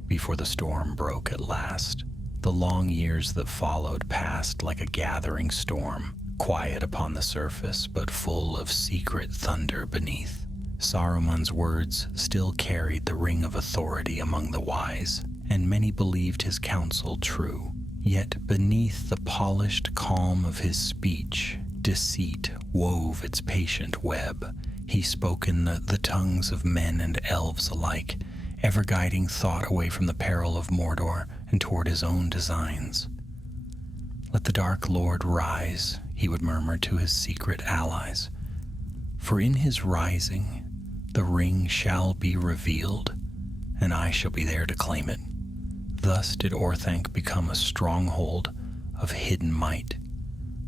before the storm broke at last. The long years that followed passed like a gathering storm, quiet upon the surface, but full of secret thunder beneath. Saruman's words still carried the ring of authority among the wise, and many believed his counsel true. Yet beneath the polished calm of his speech, deceit wove its patient web. He spoke in the tongues of men and elves alike, ever guiding thought away from the peril of Mordor and toward his own designs. "Let the Dark Lord rise," he would murmur to his secret allies, "for in his rising the ring shall be revealed, and I shall be there to claim it." Thus did Orthanc become a stronghold of hidden might.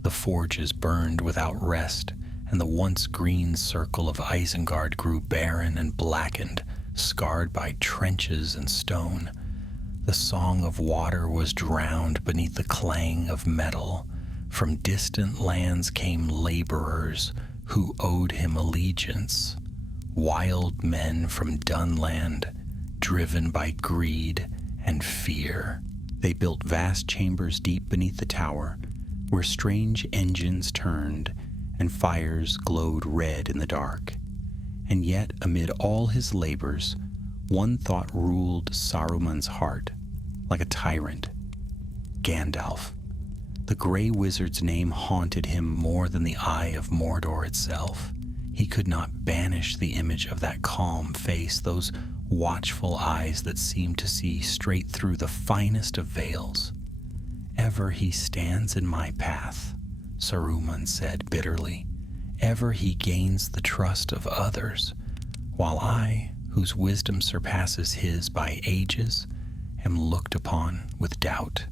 The forges burned without rest, and the once green circle of Isengard grew barren and blackened, scarred by trenches and stone. The song of water was drowned beneath the clang of metal. From distant lands came laborers who owed him allegiance, wild men from Dunland, driven by greed and fear. They built vast chambers deep beneath the tower, where strange engines turned and fires glowed red in the dark. And yet, amid all his labors, one thought ruled Saruman's heart, like a tyrant: Gandalf. The Grey Wizard's name haunted him more than the eye of Mordor itself. He could not banish the image of that calm face, those watchful eyes that seemed to see straight through the finest of veils. "Ever he stands in my path," Saruman said bitterly. "Ever he gains the trust of others, while I, whose wisdom surpasses his by ages, am looked upon with doubt."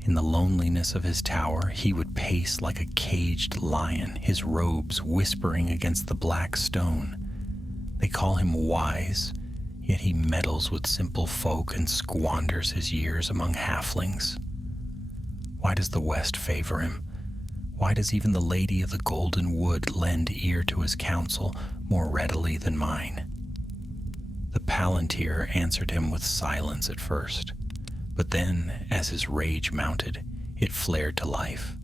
In the loneliness of his tower, he would pace like a caged lion, his robes whispering against the black stone. They call him wise, yet he meddles with simple folk and squanders his years among halflings. Why does the West favor him? Why does even the Lady of the Golden Wood lend ear to his counsel more readily than mine?" The Palantir answered him with silence at first, but then, as his rage mounted, it flared to life.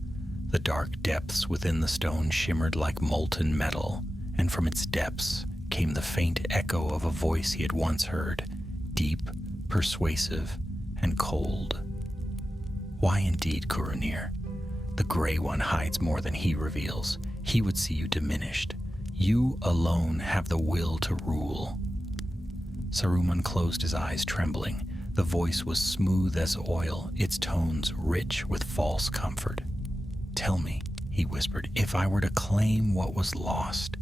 The dark depths within the stone shimmered like molten metal, and from its depths came the faint echo of a voice he had once heard, deep, persuasive, and cold. "Why indeed, Kurunir? The Grey One hides more than he reveals. He would see you diminished. You alone have the will to rule." Saruman closed his eyes, trembling. The voice was smooth as oil, its tones rich with false comfort. "Tell me," he whispered, "if I were to claim what was lost,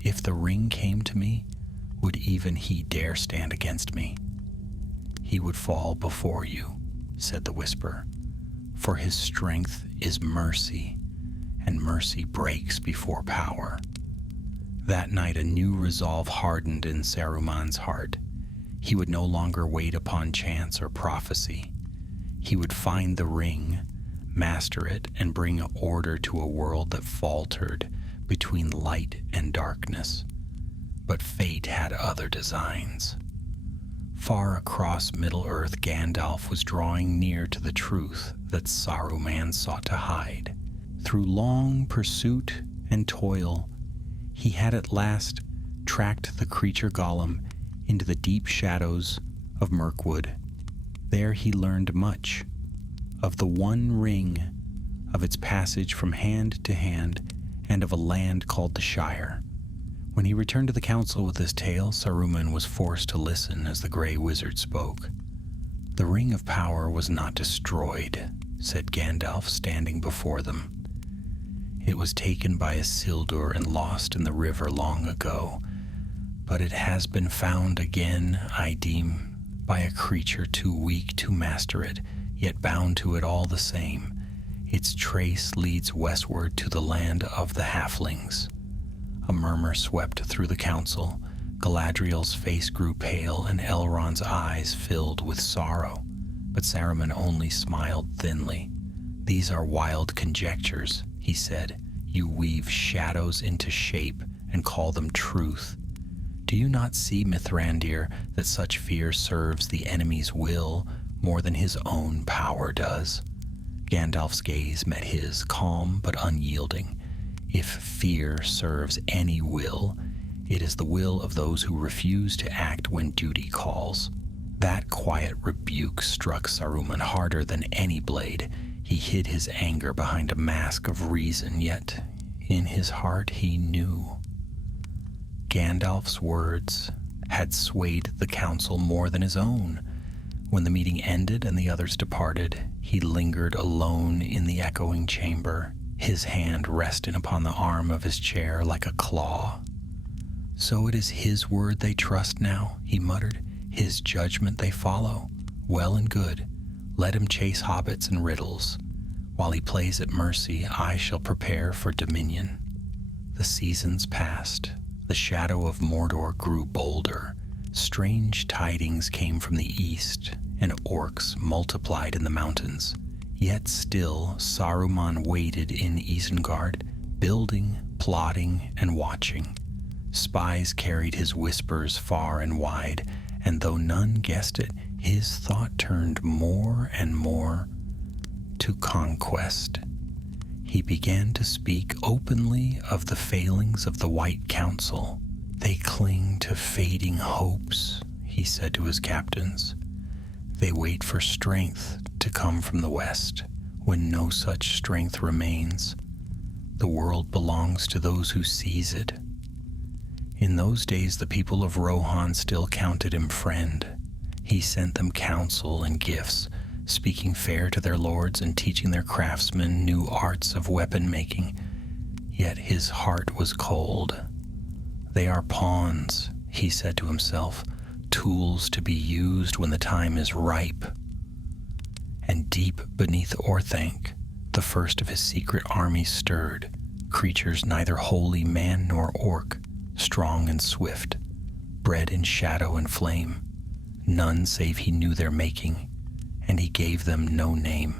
if the ring came to me, would even he dare stand against me?" "He would fall before you," said the whisper, "for his strength is mercy, and mercy breaks before power." That night a new resolve hardened in Saruman's heart. He would no longer wait upon chance or prophecy. He would find the ring, master it, and bring order to a world that faltered between light and darkness. But fate had other designs. Far across Middle-earth, Gandalf was drawing near to the truth that Saruman sought to hide. Through long pursuit and toil, he had at last tracked the creature golem into the deep shadows of Mirkwood. There he learned much of the One Ring, of its passage from hand to hand, and of a land called the Shire. When he returned to the council with this tale, Saruman was forced to listen as the Grey Wizard spoke. "The Ring of Power was not destroyed," said Gandalf, standing before them. "It was taken by Isildur and lost in the river long ago. But it has been found again, I deem, by a creature too weak to master it, yet bound to it all the same. Its trace leads westward to the land of the halflings." A murmur swept through the council. Galadriel's face grew pale, and Elrond's eyes filled with sorrow. But Saruman only smiled thinly. "These are wild conjectures," he said. "You weave shadows into shape and call them truth. Do you not see, Mithrandir, that such fear serves the enemy's will more than his own power does?" Gandalf's gaze met his, calm but unyielding. "If fear serves any will, it is the will of those who refuse to act when duty calls." That quiet rebuke struck Saruman harder than any blade. He hid his anger behind a mask of reason, yet in his heart he knew. Gandalf's words had swayed the council more than his own. When the meeting ended and the others departed, he lingered alone in the echoing chamber, his hand resting upon the arm of his chair like a claw. "So it is his word they trust now," he muttered. "His judgment they follow. Well and good. Let him chase hobbits and riddles. While he plays at mercy, I shall prepare for dominion." The seasons passed. The shadow of Mordor grew bolder. Strange tidings came from the east, and orcs multiplied in the mountains. Yet still Saruman waited in Isengard, building, plotting, and watching. Spies carried his whispers far and wide, and though none guessed it, his thought turned more and more to conquest. He began to speak openly of the failings of the White Council. "They cling to fading hopes," he said to his captains. "They wait for strength to come from the West, when no such strength remains. The world belongs to those who seize it." In those days the people of Rohan still counted him friend. He sent them counsel and gifts, speaking fair to their lords and teaching their craftsmen new arts of weapon making. Yet his heart was cold. "They are pawns," he said to himself, "tools to be used when the time is ripe." And deep beneath Orthanc, the first of his secret armies stirred, creatures neither wholly man nor orc, strong and swift, bred in shadow and flame, none save he knew their making, and he gave them no name.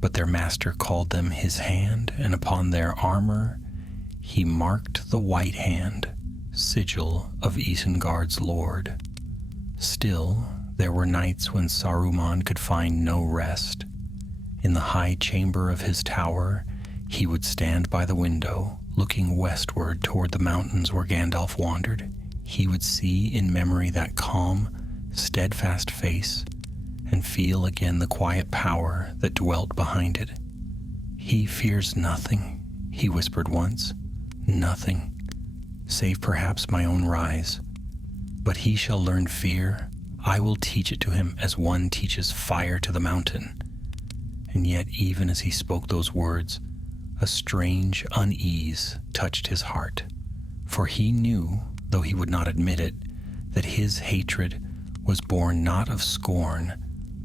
But their master called them his hand, and upon their armor he marked the white hand, sigil of Isengard's lord. Still, there were nights when Saruman could find no rest. In the high chamber of his tower, he would stand by the window, looking westward toward the mountains where Gandalf wandered. He would see in memory that calm, steadfast face, and feel again the quiet power that dwelt behind it. "He fears nothing," he whispered once, "nothing, save perhaps my own rise. But he shall learn fear. I will teach it to him as one teaches fire to the mountain." And yet, even as he spoke those words, a strange unease touched his heart, for he knew, though he would not admit it, that his hatred was born not of scorn,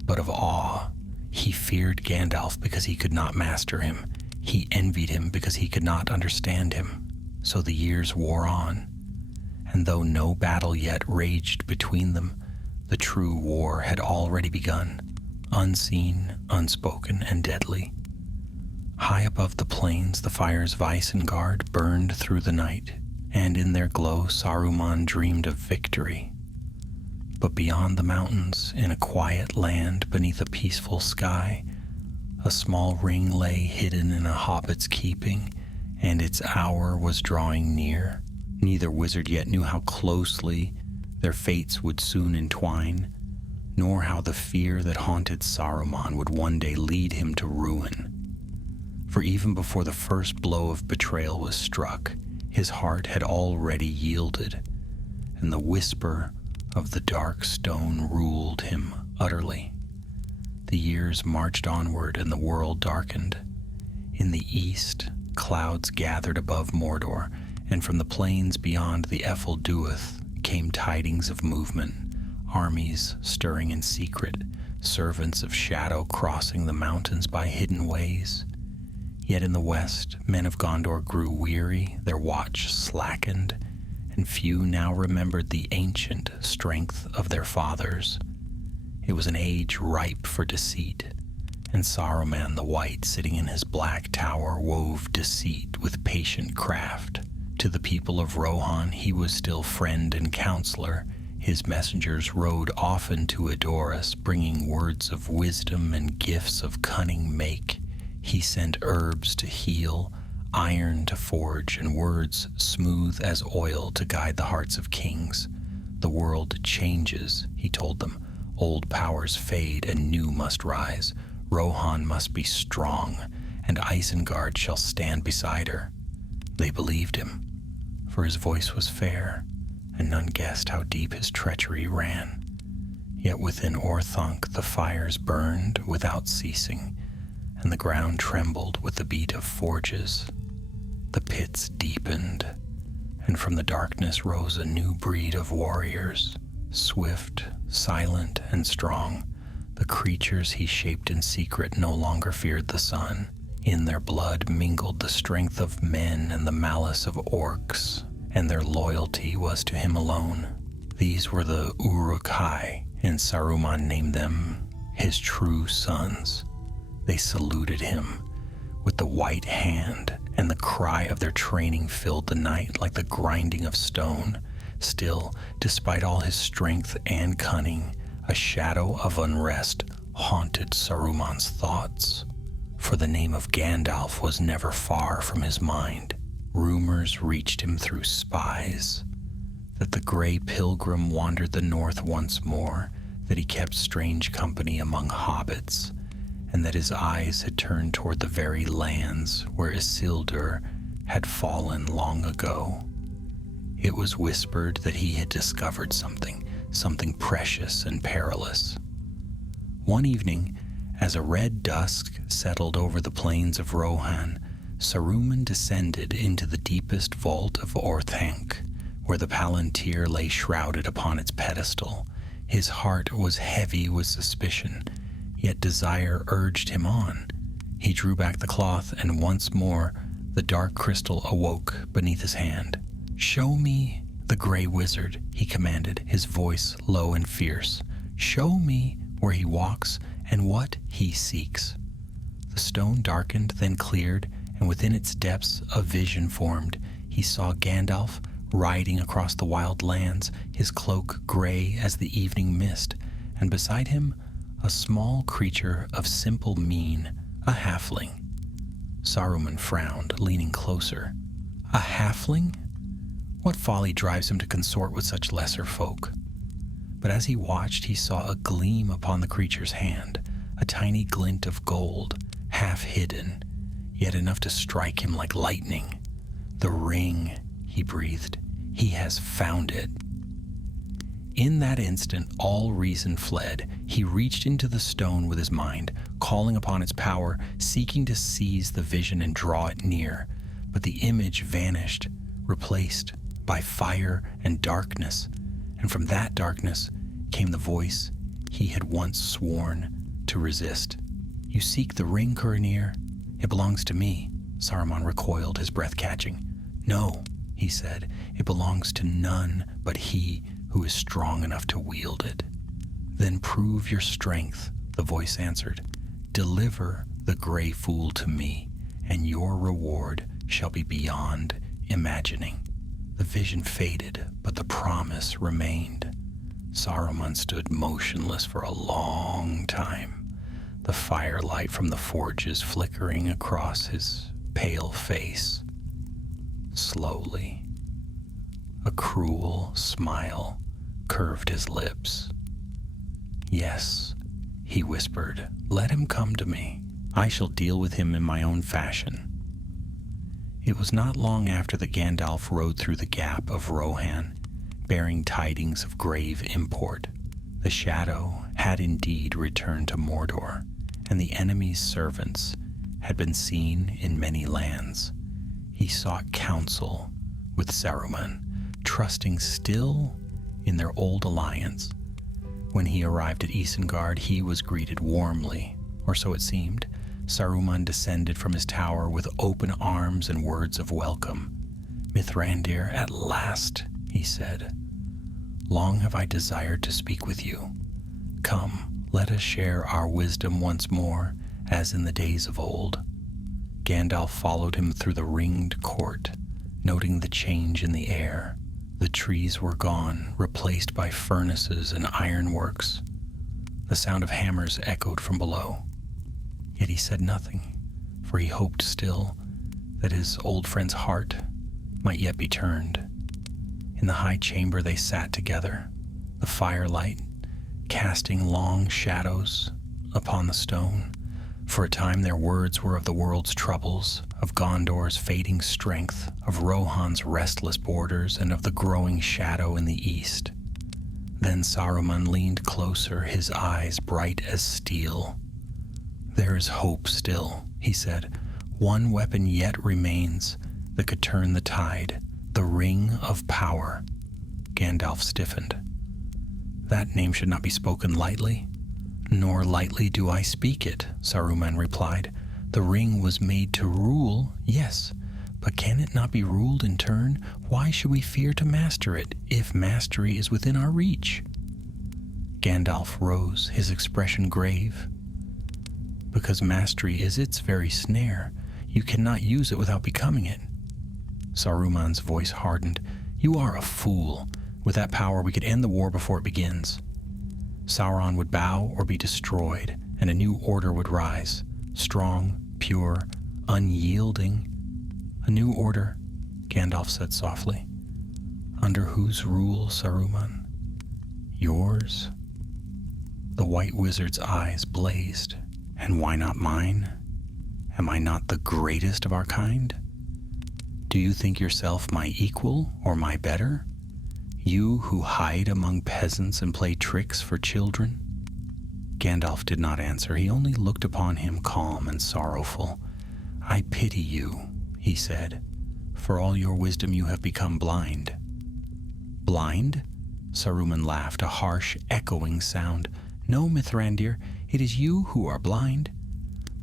but of awe. He feared Gandalf because he could not master him. He envied him because he could not understand him. So the years wore on, and though no battle yet raged between them, the true war had already begun, unseen, unspoken, and deadly. High above the plains, the fires of Isengard burned through the night, and in their glow Saruman dreamed of victory. But beyond the mountains, in a quiet land beneath a peaceful sky, a small ring lay hidden in a hobbit's keeping, and its hour was drawing near. Neither wizard yet knew how closely their fates would soon entwine, nor how the fear that haunted Saruman would one day lead him to ruin. For even before the first blow of betrayal was struck, his heart had already yielded, and the whisper of the dark stone ruled him utterly. The years marched onward and the world darkened. In the east, clouds gathered above Mordor, and from the plains beyond the Ephel Duath came tidings of movement, armies stirring in secret, servants of shadow crossing the mountains by hidden ways. Yet in the west, men of Gondor grew weary, their watch slackened, and few now remembered the ancient strength of their fathers. It was an age ripe for deceit, and Saruman the White, sitting in his black tower, wove deceit with patient craft. To the people of Rohan he was still friend and counselor. His messengers rode often to Edoras, bringing words of wisdom and gifts of cunning make. He sent herbs to heal, iron to forge, and words smooth as oil to guide the hearts of kings. The world changes, he told them. Old powers fade and new must rise. Rohan must be strong, and Isengard shall stand beside her. They believed him, for his voice was fair, and none guessed how deep his treachery ran. Yet within Orthanc the fires burned without ceasing, and the ground trembled with the beat of forges. The pits deepened, and from the darkness rose a new breed of warriors, swift, silent, and strong. The creatures he shaped in secret no longer feared the sun. In their blood mingled the strength of men and the malice of orcs, and their loyalty was to him alone. These were the Uruk-hai, and Saruman named them his true sons. They saluted him with the white hand, and the cry of their training filled the night like the grinding of stone. Still, despite all his strength and cunning, a shadow of unrest haunted Saruman's thoughts. For the name of Gandalf was never far from his mind. Rumors reached him through spies that the gray pilgrim wandered the north once more, that he kept strange company among hobbits, and that his eyes had turned toward the very lands where Isildur had fallen long ago. It was whispered that he had discovered something precious and perilous. One evening, as a red dusk settled over the plains of Rohan, Saruman descended into the deepest vault of Orthanc, where the Palantir lay shrouded upon its pedestal. His heart was heavy with suspicion, yet desire urged him on. He drew back the cloth, and once more the dark crystal awoke beneath his hand. "Show me the gray wizard, he commanded, his voice low and fierce. Show me where he walks and what he seeks. The stone darkened, then cleared, and within its depths a vision formed. He saw Gandalf riding across the wild lands, his cloak gray as the evening mist, and beside him a small creature of simple mien, a halfling. Saruman frowned, leaning closer. A halfling? What folly drives him to consort with such lesser folk? But as he watched, he saw a gleam upon the creature's hand, a tiny glint of gold, half hidden, yet enough to strike him like lightning. The ring, he breathed. He has found it. In that instant, all reason fled. He reached into the stone with his mind, calling upon its power, seeking to seize the vision and draw it near. But the image vanished, replaced by fire and darkness. And from that darkness came the voice he had once sworn to resist. You seek the ring, Curanir? It belongs to me. Saruman recoiled, his breath catching. No, he said, it belongs to none but he who is strong enough to wield it. Then prove your strength, the voice answered. Deliver the gray fool to me, and your reward shall be beyond imagining. The vision faded, but the promise remained. Saruman stood motionless for a long time, the firelight from the forges flickering across his pale face. Slowly, a cruel smile curved his lips. Yes, he whispered, let him come to me. I shall deal with him in my own fashion. It was not long after that Gandalf rode through the gap of Rohan, bearing tidings of grave import. The shadow had indeed returned to Mordor, and the enemy's servants had been seen in many lands. He sought counsel with Saruman, trusting still in their old alliance. When he arrived at Isengard, he was greeted warmly, or so it seemed. Saruman descended from his tower with open arms and words of welcome. Mithrandir, at last, he said. Long have I desired to speak with you. Come, let us share our wisdom once more, as in the days of old. Gandalf followed him through the ringed court, noting the change in the air. The trees were gone, replaced by furnaces and ironworks. The sound of hammers echoed from below. Yet he said nothing, for he hoped still that his old friend's heart might yet be turned. In the high chamber they sat together, the firelight casting long shadows upon the stone. For a time their words were of the world's troubles, of Gondor's fading strength, of Rohan's restless borders, and of the growing shadow in the east. Then Saruman leaned closer, his eyes bright as steel. There is hope still, he said. One weapon yet remains that could turn the tide, the Ring of Power. Gandalf stiffened. That name should not be spoken lightly. Nor lightly do I speak it, Saruman replied. The ring was made to rule, yes, but can it not be ruled in turn? Why should we fear to master it, if mastery is within our reach? Gandalf rose, his expression grave. Because mastery is its very snare. You cannot use it without becoming it. Saruman's voice hardened. You are a fool. With that power, we could end the war before it begins. Sauron would bow or be destroyed, and a new order would rise. Strong, pure, unyielding. A new order, Gandalf said softly. Under whose rule, Saruman? Yours? The white wizard's eyes blazed. And why not mine? Am I not the greatest of our kind? Do you think yourself my equal or my better? You who hide among peasants and play tricks for children? Gandalf did not answer. He only looked upon him calm and sorrowful. I pity you, he said. For all your wisdom you have become blind. Blind? Saruman laughed, a harsh, echoing sound. No, Mithrandir, it is you who are blind.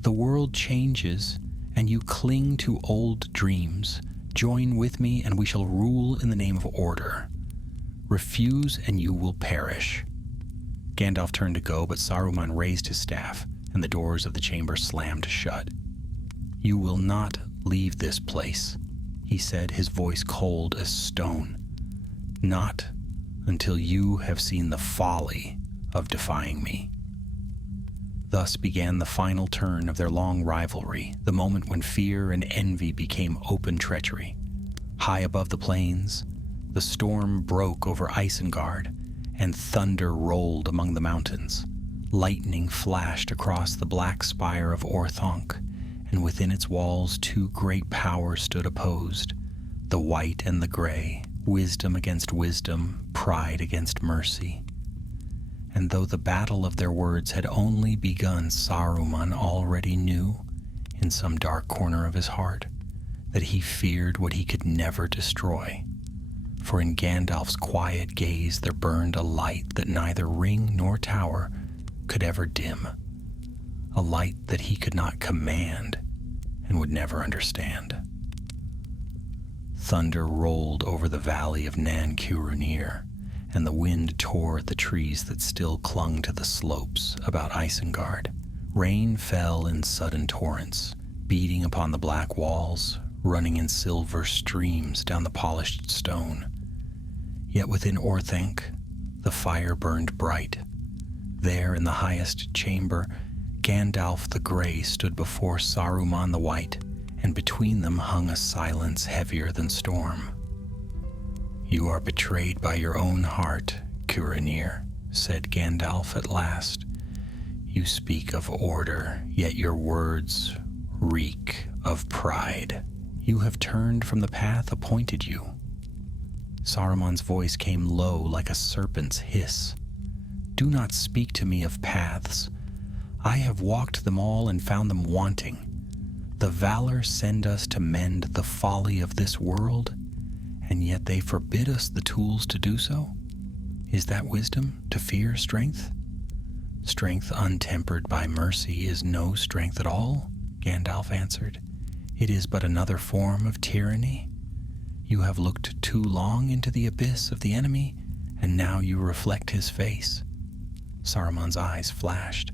The world changes, and you cling to old dreams. Join with me, and we shall rule in the name of order. Refuse and you will perish." Gandalf turned to go, but Saruman raised his staff, and the doors of the chamber slammed shut. "You will not leave this place," he said, his voice cold as stone. "Not until you have seen the folly of defying me." Thus began the final turn of their long rivalry, the moment when fear and envy became open treachery. High above the plains, the storm broke over Isengard, and thunder rolled among the mountains. Lightning flashed across the black spire of Orthanc, and within its walls two great powers stood opposed, the white and the gray, wisdom against wisdom, pride against mercy. And though the battle of their words had only begun, Saruman already knew, in some dark corner of his heart, that he feared what he could never destroy. For in Gandalf's quiet gaze there burned a light that neither ring nor tower could ever dim, a light that he could not command and would never understand. Thunder rolled over the valley of Nan Curunir, and the wind tore at the trees that still clung to the slopes about Isengard. Rain fell in sudden torrents, beating upon the black walls, running in silver streams down the polished stone. Yet within Orthanc, the fire burned bright. There in the highest chamber, Gandalf the Grey stood before Saruman the White, and between them hung a silence heavier than storm. "You are betrayed by your own heart, Curunir," said Gandalf at last. "You speak of order, yet your words reek of pride. You have turned from the path appointed you." Saruman's voice came low like a serpent's hiss. "Do not speak to me of paths. I have walked them all and found them wanting. The valor send us to mend the folly of this world, and yet they forbid us the tools to do so. Is that wisdom, to fear strength? Strength untempered by mercy is no strength at all," Gandalf answered. "It is but another form of tyranny. You have looked too long into the abyss of the enemy, and now you reflect his face." Saruman's eyes flashed.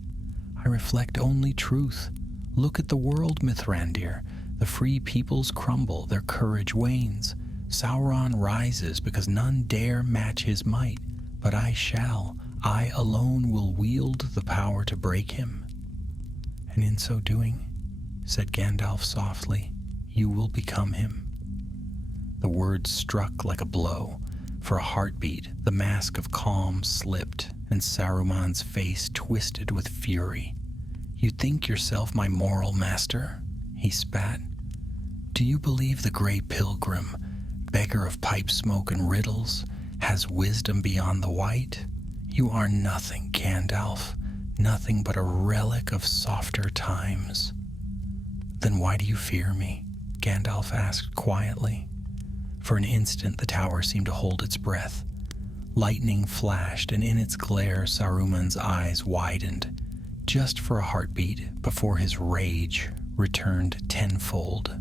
"I reflect only truth. Look at the world, Mithrandir. The free peoples crumble, their courage wanes. Sauron rises because none dare match his might, but I shall. I alone will wield the power to break him. And in so doing," said Gandalf softly, "you will become him." The words struck like a blow. For a heartbeat, the mask of calm slipped, and Saruman's face twisted with fury. "You think yourself my moral master?" he spat. "Do you believe the Grey Pilgrim, beggar of pipe smoke and riddles, has wisdom beyond the white? You are nothing, Gandalf, nothing but a relic of softer times." "Then why do you fear me?" Gandalf asked quietly. For an instant the tower seemed to hold its breath. Lightning flashed, and in its glare Saruman's eyes widened, just for a heartbeat before his rage returned tenfold.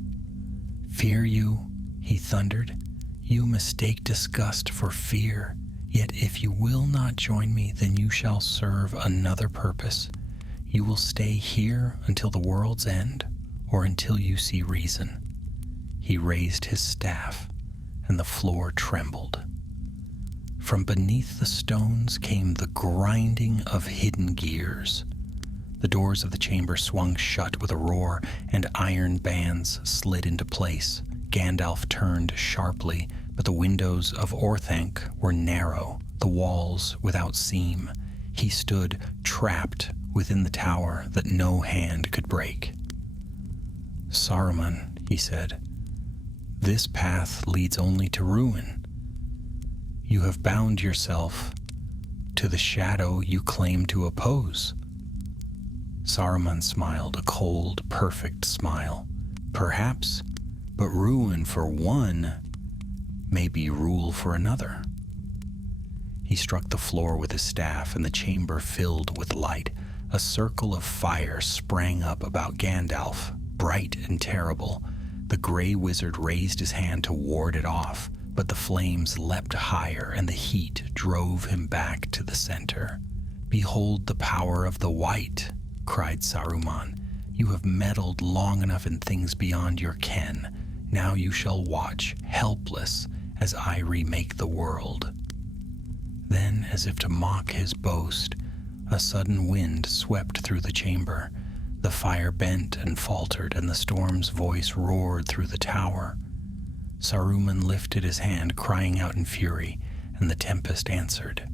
"Fear you?" he thundered. "You mistake disgust for fear. Yet if you will not join me, then you shall serve another purpose. You will stay here until the world's end, or until you see reason." He raised his staff, and the floor trembled. From beneath the stones came the grinding of hidden gears. The doors of the chamber swung shut with a roar, and iron bands slid into place. Gandalf turned sharply, but the windows of Orthanc were narrow, the walls without seam. He stood trapped within the tower that no hand could break. "Saruman," he said, "this path leads only to ruin. You have bound yourself to the shadow you claim to oppose." Saruman smiled, a cold, perfect smile. "Perhaps, but ruin for one may be rule for another." He struck the floor with his staff, and the chamber filled with light. A circle of fire sprang up about Gandalf, bright and terrible. The gray wizard raised his hand to ward it off, But the flames leapt higher, and the heat drove him back to the center. "Behold the power of the White," cried Saruman. "You have meddled long enough in things beyond your ken. Now you shall watch, helpless, as I remake the world." Then, as if to mock his boast, a sudden wind swept through the chamber. The fire bent and faltered, and the storm's voice roared through the tower. Saruman lifted his hand, crying out in fury, and the tempest answered.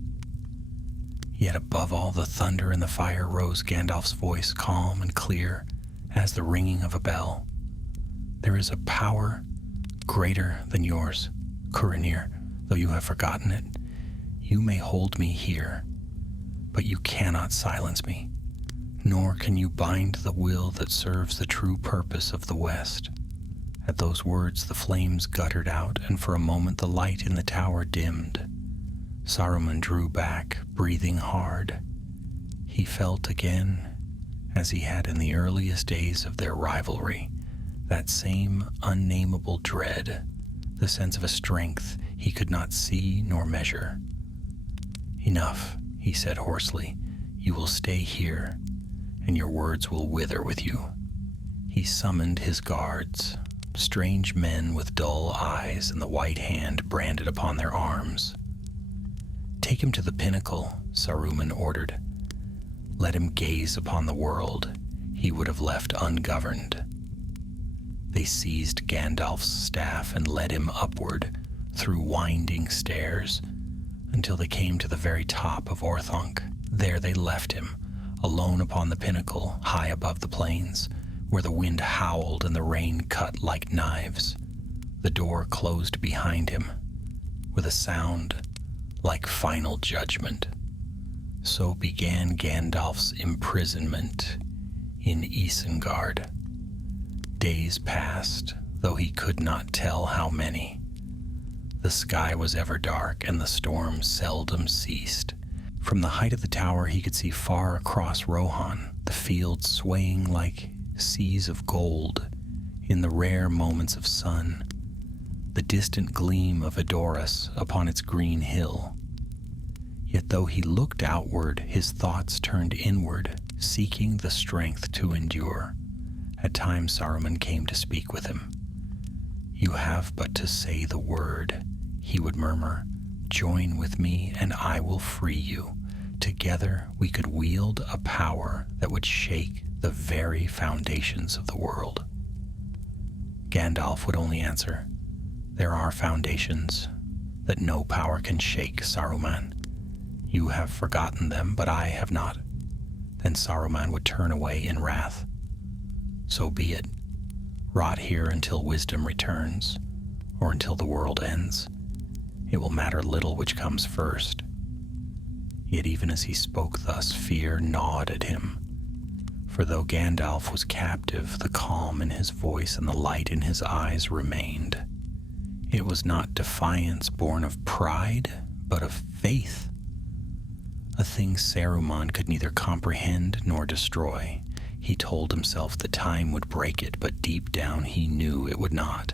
Yet above all the thunder and the fire rose Gandalf's voice, calm and clear as the ringing of a bell. "There is a power greater than yours, Curanir, though you have forgotten it. You may hold me here, but you cannot silence me, nor can you bind the will that serves the true purpose of the West." At those words the flames guttered out, and for a moment the light in the tower dimmed. Saruman drew back, breathing hard. He felt again, as he had in the earliest days of their rivalry, that same unnameable dread, the sense of a strength he could not see nor measure. "Enough," he said hoarsely. "You will stay here, and your words will wither with you." He summoned his guards, strange men with dull eyes and the white hand branded upon their arms. "Take him to the pinnacle," Saruman ordered. "Let him gaze upon the world he would have left ungoverned." They seized Gandalf's staff and led him upward through winding stairs until they came to the very top of Orthanc. There they left him, alone upon the pinnacle, high above the plains, where the wind howled and the rain cut like knives. The door closed behind him, with a sound like final judgment. So began Gandalf's imprisonment in Isengard. Days passed, though he could not tell how many. The sky was ever dark, and the storm seldom ceased. From the height of the tower he could see far across Rohan, the fields swaying like seas of gold in the rare moments of sun, the distant gleam of Edoras upon its green hill. Yet though he looked outward, his thoughts turned inward, seeking the strength to endure. At times Saruman came to speak with him. "You have but to say the word," he would murmur. "Join with me and I will free you. Together we could wield a power that would shake the very foundations of the world." Gandalf would only answer, "There are foundations that no power can shake, Saruman. You have forgotten them, but I have not." Then Saruman would turn away in wrath. "So be it. Rot here until wisdom returns, or until the world ends. It will matter little which comes first." Yet even as he spoke thus, fear gnawed at him. For though Gandalf was captive, the calm in his voice and the light in his eyes remained. It was not defiance born of pride, but of faith. A thing Saruman could neither comprehend nor destroy. He told himself that time would break it, but deep down he knew it would not.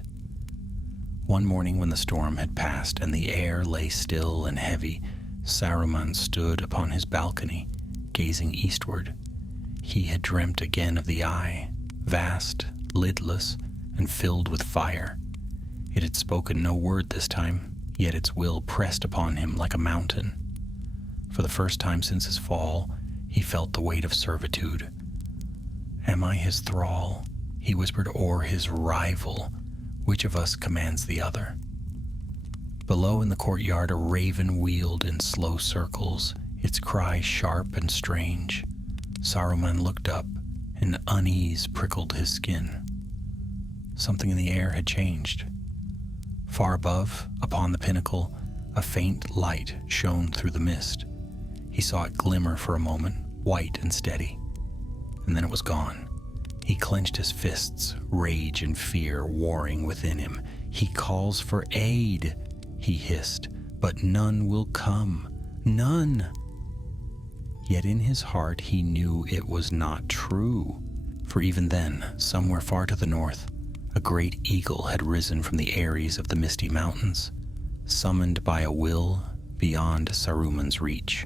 One morning when the storm had passed and the air lay still and heavy, Saruman stood upon his balcony, gazing eastward. He had dreamt again of the Eye, vast, lidless, and filled with fire. It had spoken no word this time, yet its will pressed upon him like a mountain. For the first time since his fall, he felt the weight of servitude. "Am I his thrall?" he whispered, "or his rival? Which of us commands the other?" Below in the courtyard a raven wheeled in slow circles, its cry sharp and strange. Saruman looked up, and unease prickled his skin. Something in the air had changed. Far above, upon the pinnacle, a faint light shone through the mist. He saw it glimmer for a moment, white and steady, and then it was gone. He clenched his fists, rage and fear warring within him. "He calls for aid," he hissed, "but none will come. None." Yet in his heart he knew it was not true, for even then, somewhere far to the north, a great eagle had risen from the eyries of the misty mountains. summoned by a will beyond Saruman's reach.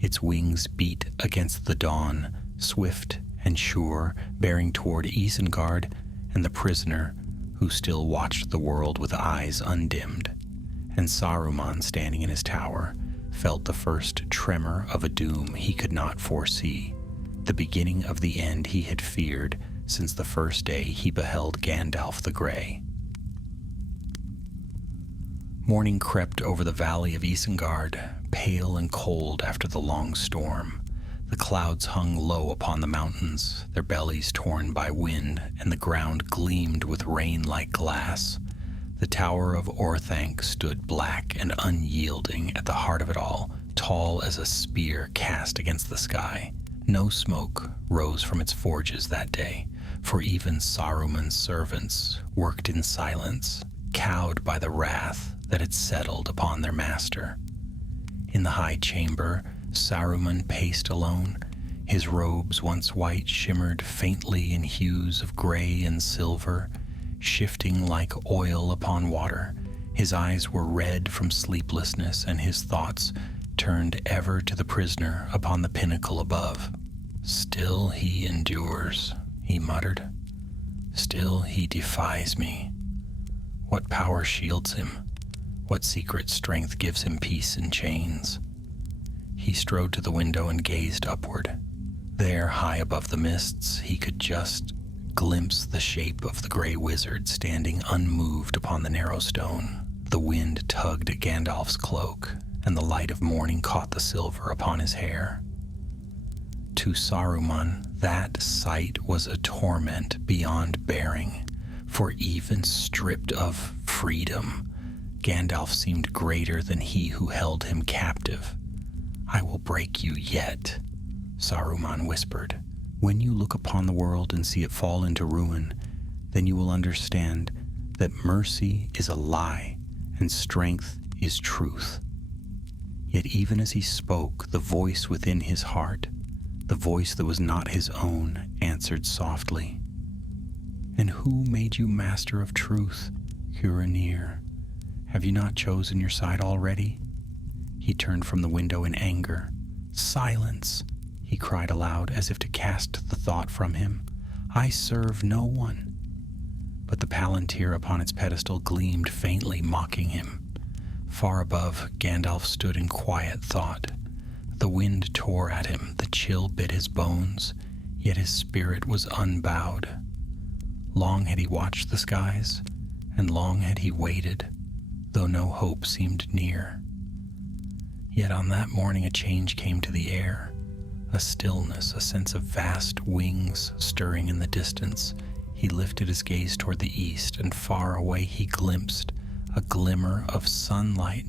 Its wings beat against the dawn, swift and sure, bearing toward Isengard and the prisoner who still watched the world with eyes undimmed. And Saruman, standing in his tower, felt the first tremor of a doom he could not foresee, the beginning of the end he had feared since the first day he beheld Gandalf the Grey. Morning crept over the valley of Isengard, pale and cold after the long storm. The clouds hung low upon the mountains, their bellies torn by wind, and the ground gleamed with rain like glass. The tower of Orthanc stood black and unyielding at the heart of it all, tall as a spear cast against the sky. No smoke rose from its forges that day, for even Saruman's servants worked in silence, cowed by the wrath that had settled upon their master. In the high chamber, Saruman paced alone. His robes, once white, shimmered faintly in hues of gray and silver, shifting like oil upon water. His eyes were red from sleeplessness, and his thoughts turned ever to the prisoner upon the pinnacle above. "Still he endures," he muttered. "Still he defies me. What power shields him? What secret strength gives him peace in chains?" He strode to the window and gazed upward. There, high above the mists, he could just glimpse the shape of the gray wizard standing unmoved upon the narrow stone. The wind tugged at Gandalf's cloak, and the light of morning caught the silver upon his hair. To Saruman, that sight was a torment beyond bearing, for even stripped of freedom, Gandalf seemed greater than he who held him captive. "I will break you yet," Saruman whispered. "When you look upon the world and see it fall into ruin, then you will understand that mercy is a lie and strength is truth." Yet even as he spoke, the voice within his heart, the voice that was not his own, answered softly, "And who made you master of truth, Curanir? Have you not chosen your side already?" He turned from the window in anger. "Silence!" he cried aloud, as if to cast the thought from him. "I serve no one." But the palantir upon its pedestal gleamed faintly, mocking him. Far above, Gandalf stood in quiet thought. The wind tore at him, the chill bit his bones, yet his spirit was unbowed. Long had he watched the skies, and long had he waited, though no hope seemed near. Yet on that morning a change came to the air, a stillness, a sense of vast wings stirring in the distance. He lifted his gaze toward the east, and far away he glimpsed a glimmer of sunlight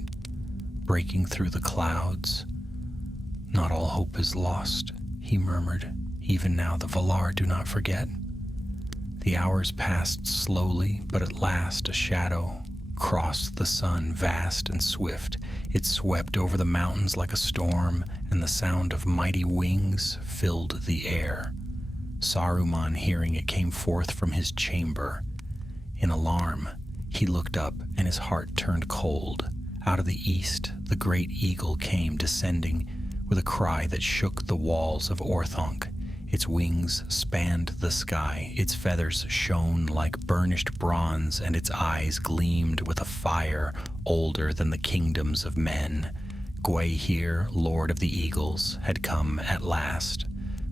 breaking through the clouds. "Not all hope is lost," he murmured. "Even now the Valar do not forget." The hours passed slowly, but at last a shadow crossed the sun, vast and swift. It swept over the mountains like a storm, and the sound of mighty wings filled the air. Saruman, hearing it, came forth from his chamber. In alarm, he looked up, and his heart turned cold. Out of the east, the great eagle came descending with a cry that shook the walls of Orthanc. Its wings spanned the sky, its feathers shone like burnished bronze, and its eyes gleamed with a fire older than the kingdoms of men. Gwaihir, Lord of the Eagles, had come at last.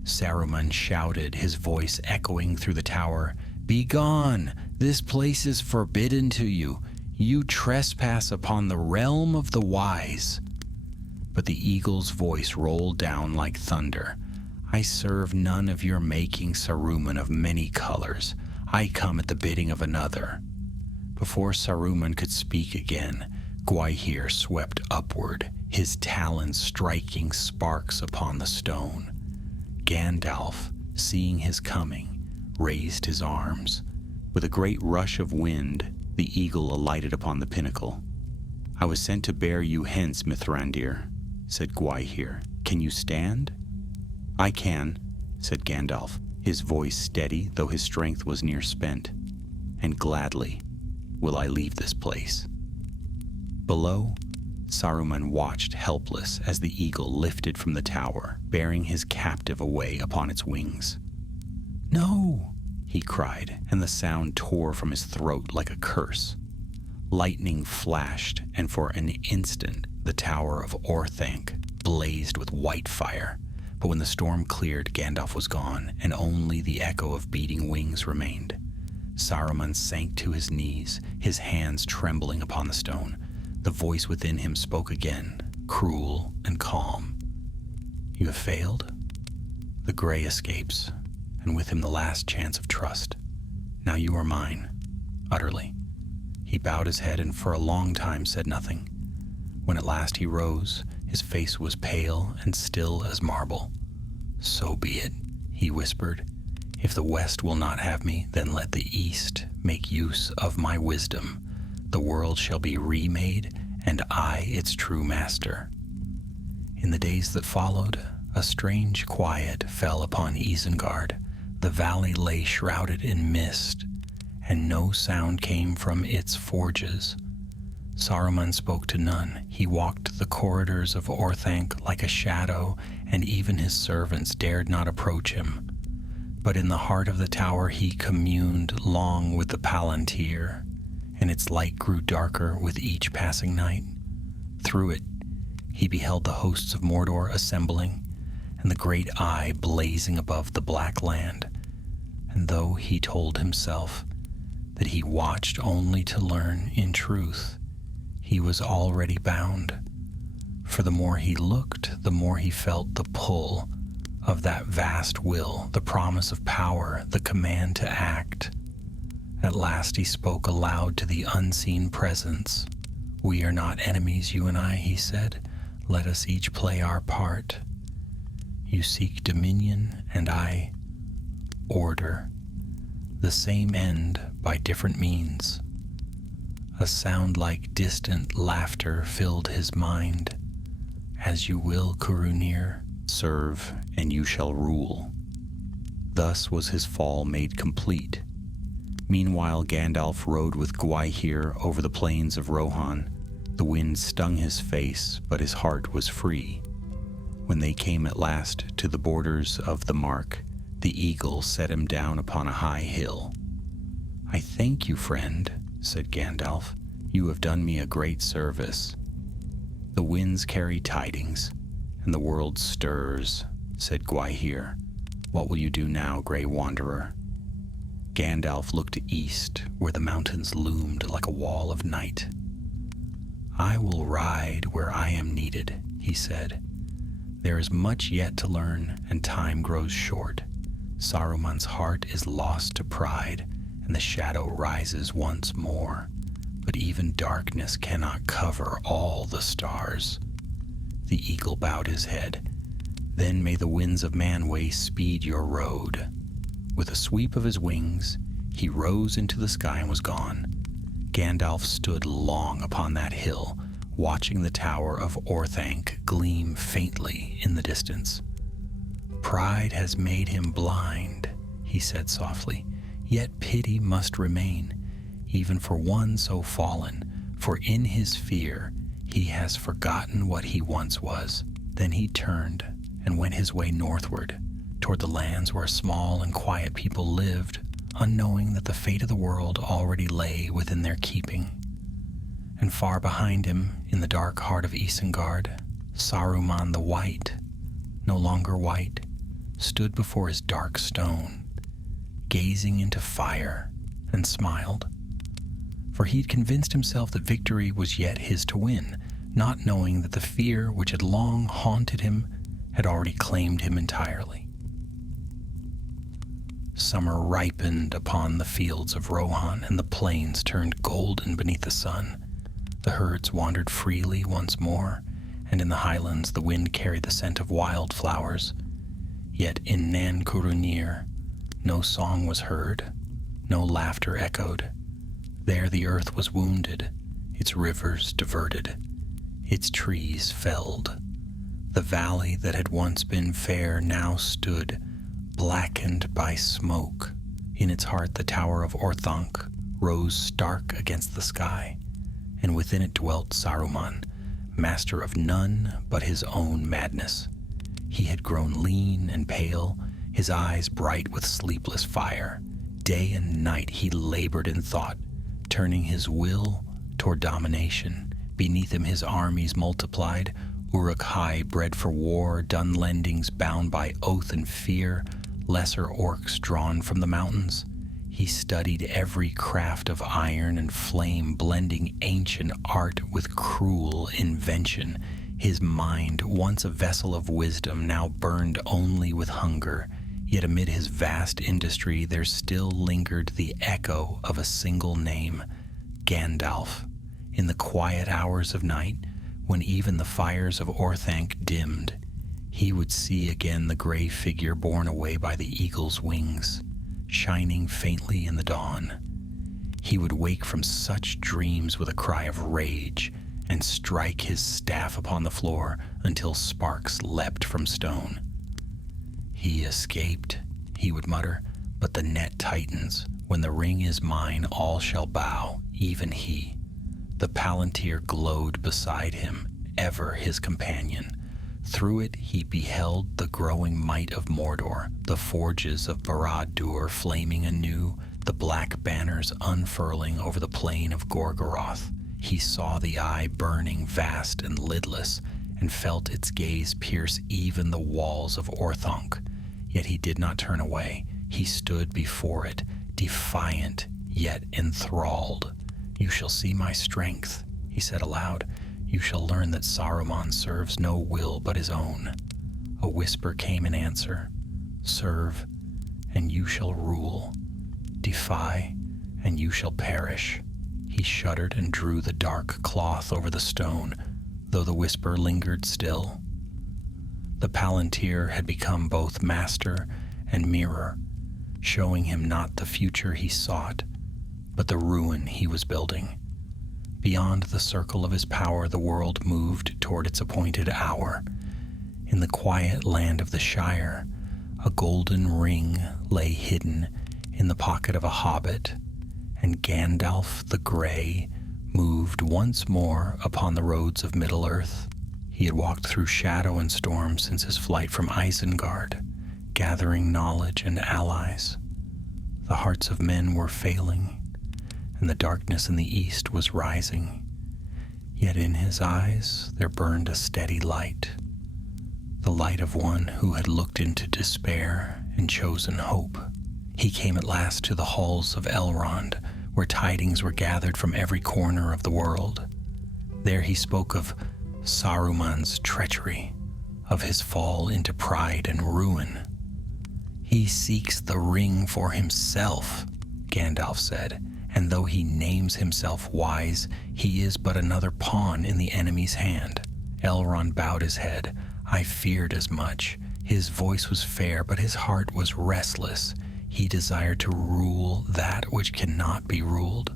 Saruman shouted, his voice echoing through the tower, "Begone! This place is forbidden to you. You trespass upon the realm of the wise." But the eagle's voice rolled down like thunder. "I serve none of your making, Saruman of many colors. I come at the bidding of another." Before Saruman could speak again, Gwaihir swept upward, his talons striking sparks upon the stone. Gandalf, seeing his coming, raised his arms. With a great rush of wind, the eagle alighted upon the pinnacle. "I was sent to bear you hence, Mithrandir," said Gwaihir. "Can you stand?" "I can," said Gandalf, his voice steady, though his strength was near spent. "And gladly will I leave this place." Below, Saruman watched helpless as the eagle lifted from the tower, bearing his captive away upon its wings. "No!" he cried, and the sound tore from his throat like a curse. Lightning flashed, and for an instant the tower of Orthanc blazed with white fire. But when the storm cleared, Gandalf was gone, and only the echo of beating wings remained. Saruman sank to his knees, his hands trembling upon the stone. The voice within him spoke again, cruel and calm. "You have failed? The Grey escapes, and with him the last chance of trust. Now you are mine, utterly." He bowed his head and for a long time said nothing. When at last he rose, his face was pale and still as marble. "So be it," he whispered. "If the West will not have me, then let the East make use of my wisdom. The world shall be remade, and I its true master." In the days that followed, a strange quiet fell upon Isengard. The valley lay shrouded in mist, and no sound came from its forges. Saruman spoke to none. He walked the corridors of Orthanc like a shadow, and even his servants dared not approach him. But in the heart of the tower he communed long with the Palantir, and its light grew darker with each passing night. Through it, he beheld the hosts of Mordor assembling, and the great eye blazing above the black land. And though he told himself that he watched only to learn, in truth, he was already bound. For the more he looked, the more he felt the pull of that vast will, the promise of power, the command to act. At last he spoke aloud to the unseen presence. "We are not enemies, you and I," he said. "Let us each play our part. You seek dominion, and I order. The same end by different means." A sound like distant laughter filled his mind. "As you will, Curunir. Serve, and you shall rule." Thus was his fall made complete. Meanwhile, Gandalf rode with Gwaihir over the plains of Rohan. The wind stung his face, but his heart was free. When they came at last to the borders of the Mark, the eagle set him down upon a high hill. "I thank you, friend," said Gandalf. "You have done me a great service." "The winds carry tidings, and the world stirs," said Gwaihir. "What will you do now, Grey Wanderer?" Gandalf looked east, where the mountains loomed like a wall of night. "I will ride where I am needed," he said. "There is much yet to learn, and time grows short. Saruman's heart is lost to pride, and the shadow rises once more. But even darkness cannot cover all the stars." The eagle bowed his head. "Then may the winds of Manwë speed your road." With a sweep of his wings, he rose into the sky and was gone. Gandalf stood long upon that hill, watching the tower of Orthanc gleam faintly in the distance. "Pride has made him blind," he said softly, "yet pity must remain, even for one so fallen, for in his fear he has forgotten what he once was." Then he turned and went his way northward, toward the lands where small and quiet people lived, unknowing that the fate of the world already lay within their keeping. And far behind him, in the dark heart of Isengard, Saruman the White, no longer white, stood before his dark stone, gazing into fire, and smiled. For he'd convinced himself that victory was yet his to win, not knowing that the fear which had long haunted him had already claimed him entirely. Summer ripened upon the fields of Rohan, and the plains turned golden beneath the sun. The herds wandered freely once more, and in the highlands the wind carried the scent of wildflowers. Yet in Nan Curunir no song was heard, no laughter echoed. There the earth was wounded, its rivers diverted, its trees felled. The valley that had once been fair now stood blackened by smoke. In its heart the tower of Orthanc rose stark against the sky, and within it dwelt Saruman, master of none but his own madness. He had grown lean and pale, his eyes bright with sleepless fire. Day and night he labored in thought, turning his will toward domination. Beneath him his armies multiplied, Uruk-hai bred for war, Dunlendings bound by oath and fear, lesser orcs drawn from the mountains. He studied every craft of iron and flame, blending ancient art with cruel invention. His mind, once a vessel of wisdom, now burned only with hunger. Yet amid his vast industry there still lingered the echo of a single name, Gandalf. In the quiet hours of night, when even the fires of Orthanc dimmed, he would see again the gray figure borne away by the eagle's wings, shining faintly in the dawn. He would wake from such dreams with a cry of rage and strike his staff upon the floor until sparks leapt from stone. "He escaped," he would mutter, "but the net tightens. When the ring is mine, all shall bow, even he." The Palantir glowed beside him, ever his companion. Through it he beheld the growing might of Mordor, the forges of Barad-dûr flaming anew, the black banners unfurling over the plain of Gorgoroth. He saw the eye burning vast and lidless, and felt its gaze pierce even the walls of Orthanc. Yet he did not turn away. He stood before it, defiant yet enthralled. "You shall see my strength," he said aloud. "You shall learn that Saruman serves no will but his own." A whisper came in answer. "Serve, and you shall rule. Defy, and you shall perish." He shuddered and drew the dark cloth over the stone, though the whisper lingered still. The Palantir had become both master and mirror, showing him not the future he sought, but the ruin he was building. Beyond the circle of his power, the world moved toward its appointed hour. In the quiet land of the Shire, a golden ring lay hidden in the pocket of a hobbit, and Gandalf the Grey moved once more upon the roads of Middle-earth. He had walked through shadow and storm since his flight from Isengard, gathering knowledge and allies. The hearts of men were failing, and the darkness in the east was rising. Yet in his eyes there burned a steady light, the light of one who had looked into despair and chosen hope. He came at last to the halls of Elrond, where tidings were gathered from every corner of the world. There he spoke of Saruman's treachery, of his fall into pride and ruin. "He seeks the ring for himself," Gandalf said, "and though he names himself wise, he is but another pawn in the enemy's hand." Elrond bowed his head. "I feared as much." His voice was fair, but his heart was restless. He desired to rule that which cannot be ruled.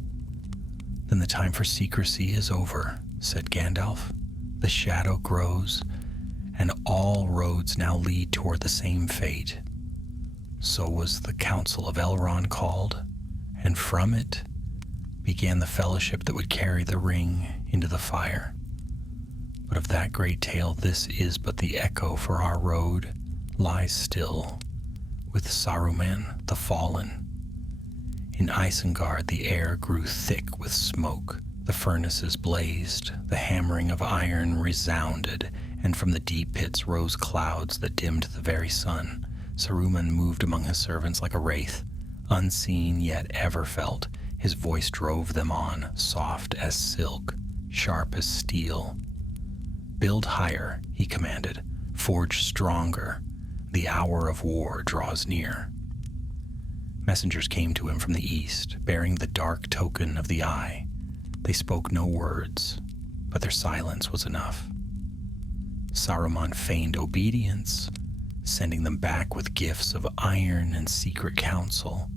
"Then the time for secrecy is over," said Gandalf. "The shadow grows, and all roads now lead toward the same fate." So was the Council of Elrond called, and from it began the fellowship that would carry the ring into the fire. But of that great tale this is but the echo, for our road lies still with Saruman the Fallen. In Isengard the air grew thick with smoke, the furnaces blazed, the hammering of iron resounded, and from the deep pits rose clouds that dimmed the very sun. Saruman moved among his servants like a wraith, unseen yet ever felt. His voice drove them on, soft as silk, sharp as steel. "Build higher," he commanded. "Forge stronger. The hour of war draws near." Messengers came to him from the east, bearing the dark token of the Eye. They spoke no words, but their silence was enough. Saruman feigned obedience, sending them back with gifts of iron and secret counsel.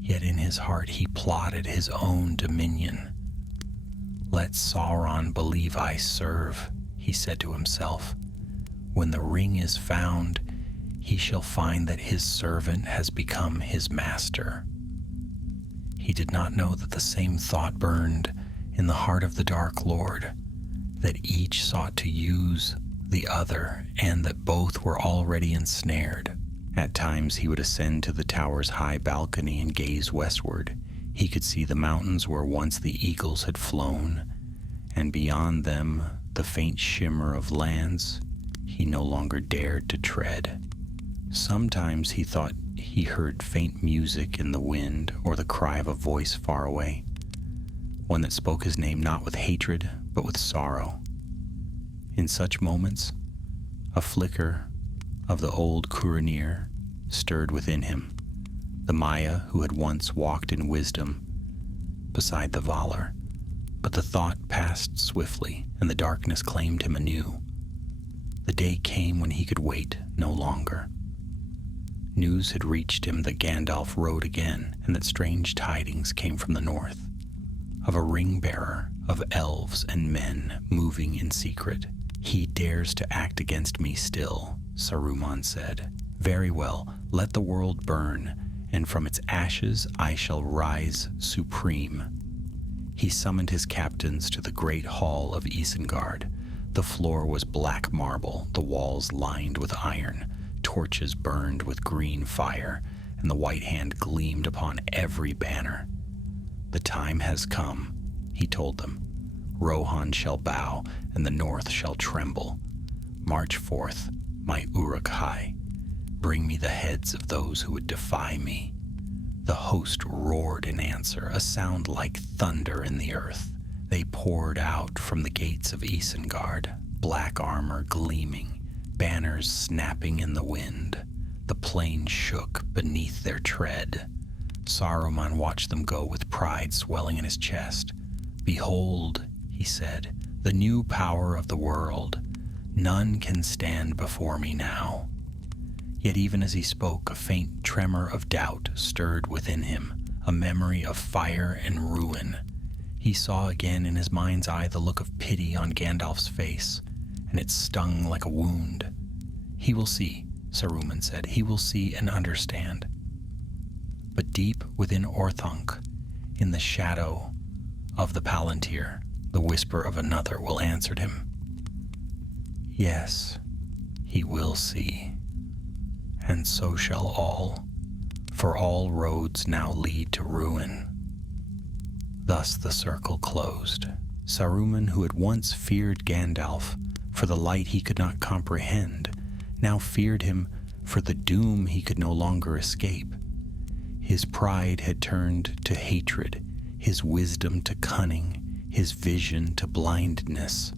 Yet in his heart he plotted his own dominion. "Let Sauron believe I serve," he said to himself. "When the ring is found, he shall find that his servant has become his master." He did not know that the same thought burned in the heart of the Dark Lord, that each sought to use the other, and that both were already ensnared. At times he would ascend to the tower's high balcony and gaze westward. He could see the mountains where once the eagles had flown, and beyond them the faint shimmer of lands he no longer dared to tread. Sometimes he thought he heard faint music in the wind, or the cry of a voice far away, one that spoke his name not with hatred, but with sorrow. In such moments, a flicker of the old Curanir stirred within him, the Maya who had once walked in wisdom beside the Valar. But the thought passed swiftly, and the darkness claimed him anew. The day came when he could wait no longer. News had reached him that Gandalf rode again, and that strange tidings came from the north, of a ring-bearer of elves and men moving in secret. "He dares to act against me still," Saruman said. "Very well, let the world burn, and from its ashes I shall rise supreme." He summoned his captains to the great hall of Isengard. The floor was black marble, the walls lined with iron, torches burned with green fire, and the white hand gleamed upon every banner. "The time has come," he told them. "Rohan shall bow, and the north shall tremble. March forth, my Uruk-hai. Bring me the heads of those who would defy me." The host roared in answer, a sound like thunder in the earth. They poured out from the gates of Isengard, black armor gleaming, banners snapping in the wind. The plain shook beneath their tread. Saruman watched them go with pride swelling in his chest. "Behold," he said, "the new power of the world. None can stand before me now." Yet even as he spoke, a faint tremor of doubt stirred within him, a memory of fire and ruin. He saw again in his mind's eye the look of pity on Gandalf's face, and it stung like a wound. "He will see," Saruman said. "He will see and understand." But deep within Orthanc, in the shadow of the Palantir, the whisper of another will answered him. "Yes, he will see. And so shall all, for all roads now lead to ruin." Thus the circle closed. Saruman, who had once feared Gandalf for the light he could not comprehend, now feared him for the doom he could no longer escape. His pride had turned to hatred, his wisdom to cunning, his vision to blindness.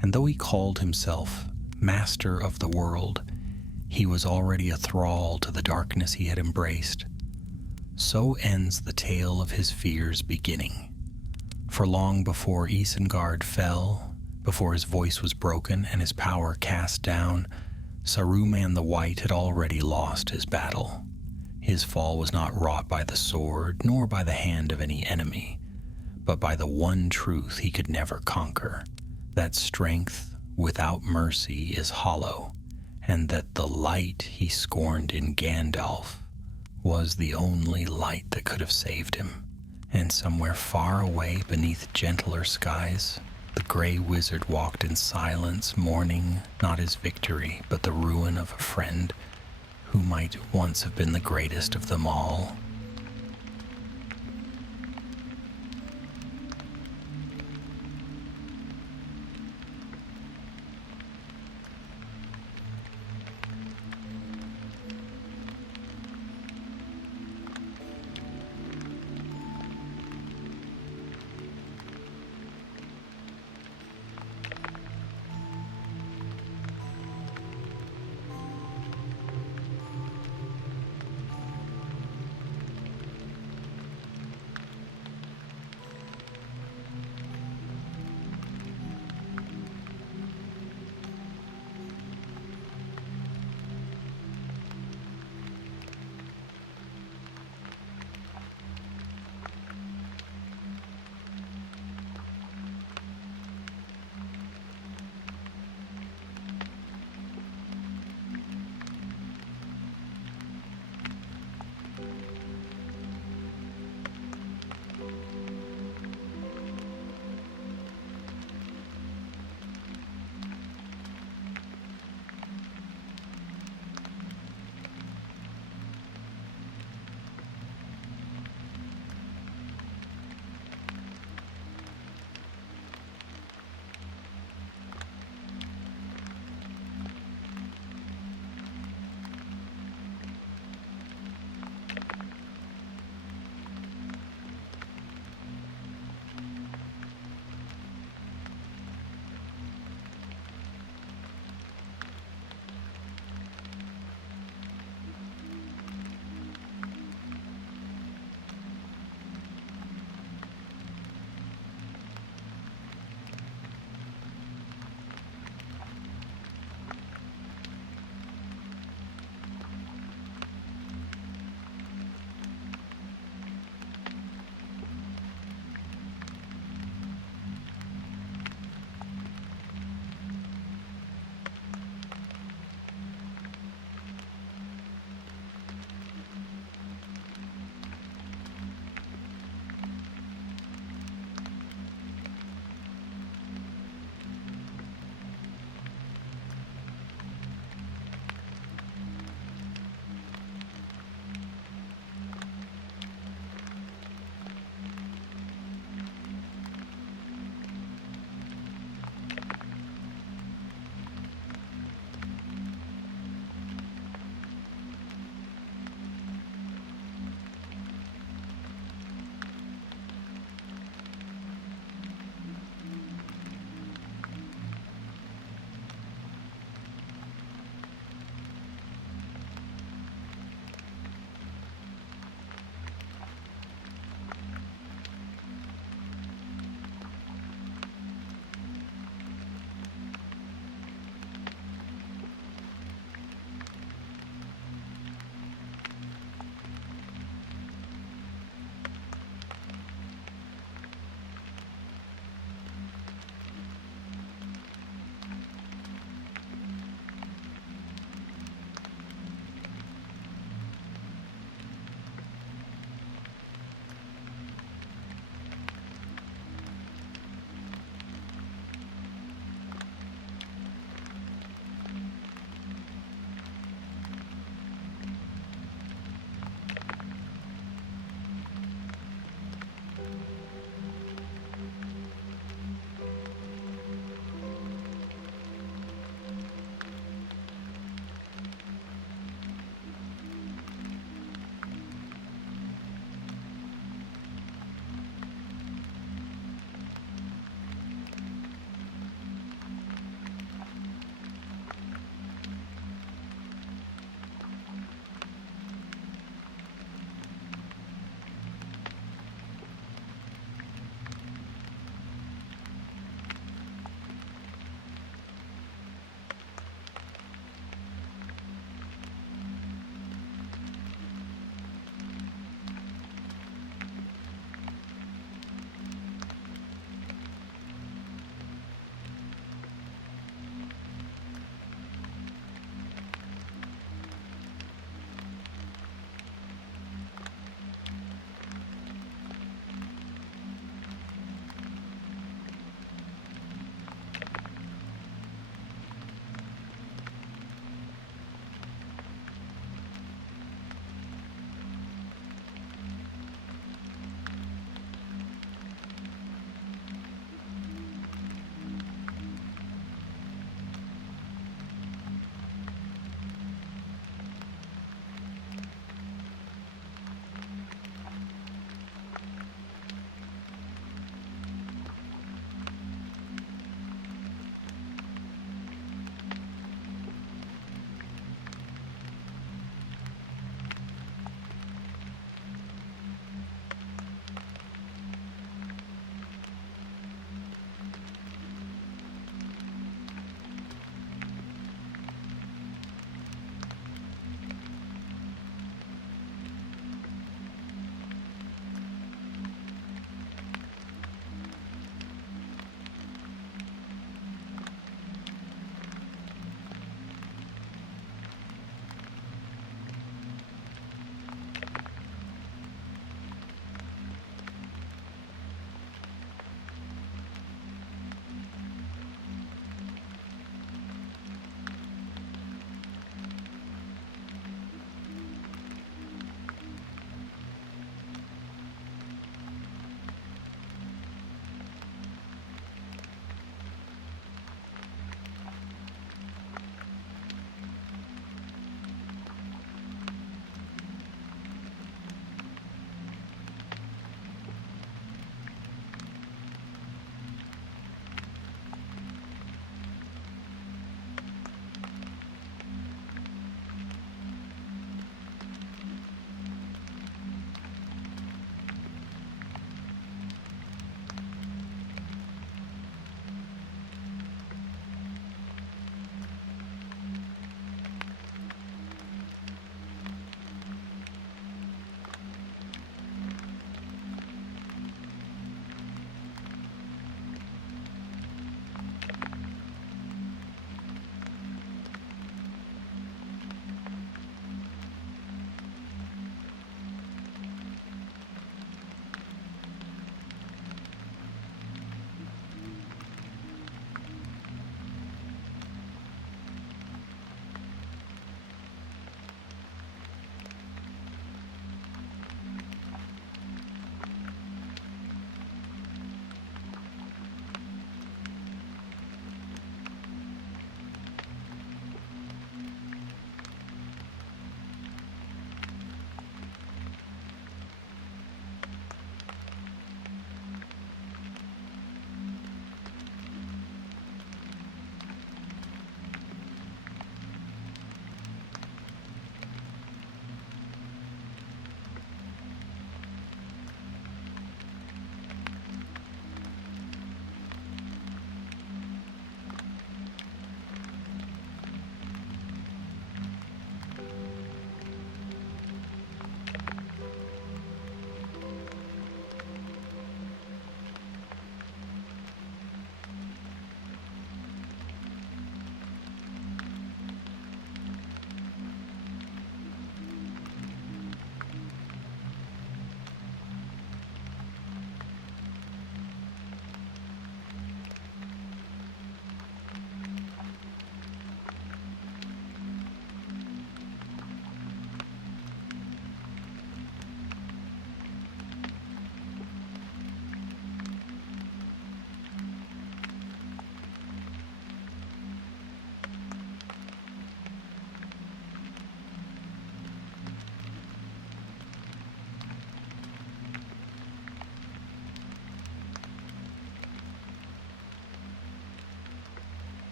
And though he called himself master of the world, he was already a thrall to the darkness he had embraced. So ends the tale of his fear's beginning. For long before Isengard fell, before his voice was broken and his power cast down, Saruman the White had already lost his battle. His fall was not wrought by the sword, nor by the hand of any enemy, but by the one truth he could never conquer, that strength without mercy is hollow, and that the light he scorned in Gandalf was the only light that could have saved him. And somewhere far away beneath gentler skies, the gray wizard walked in silence, mourning not his victory, but the ruin of a friend who might once have been the greatest of them all.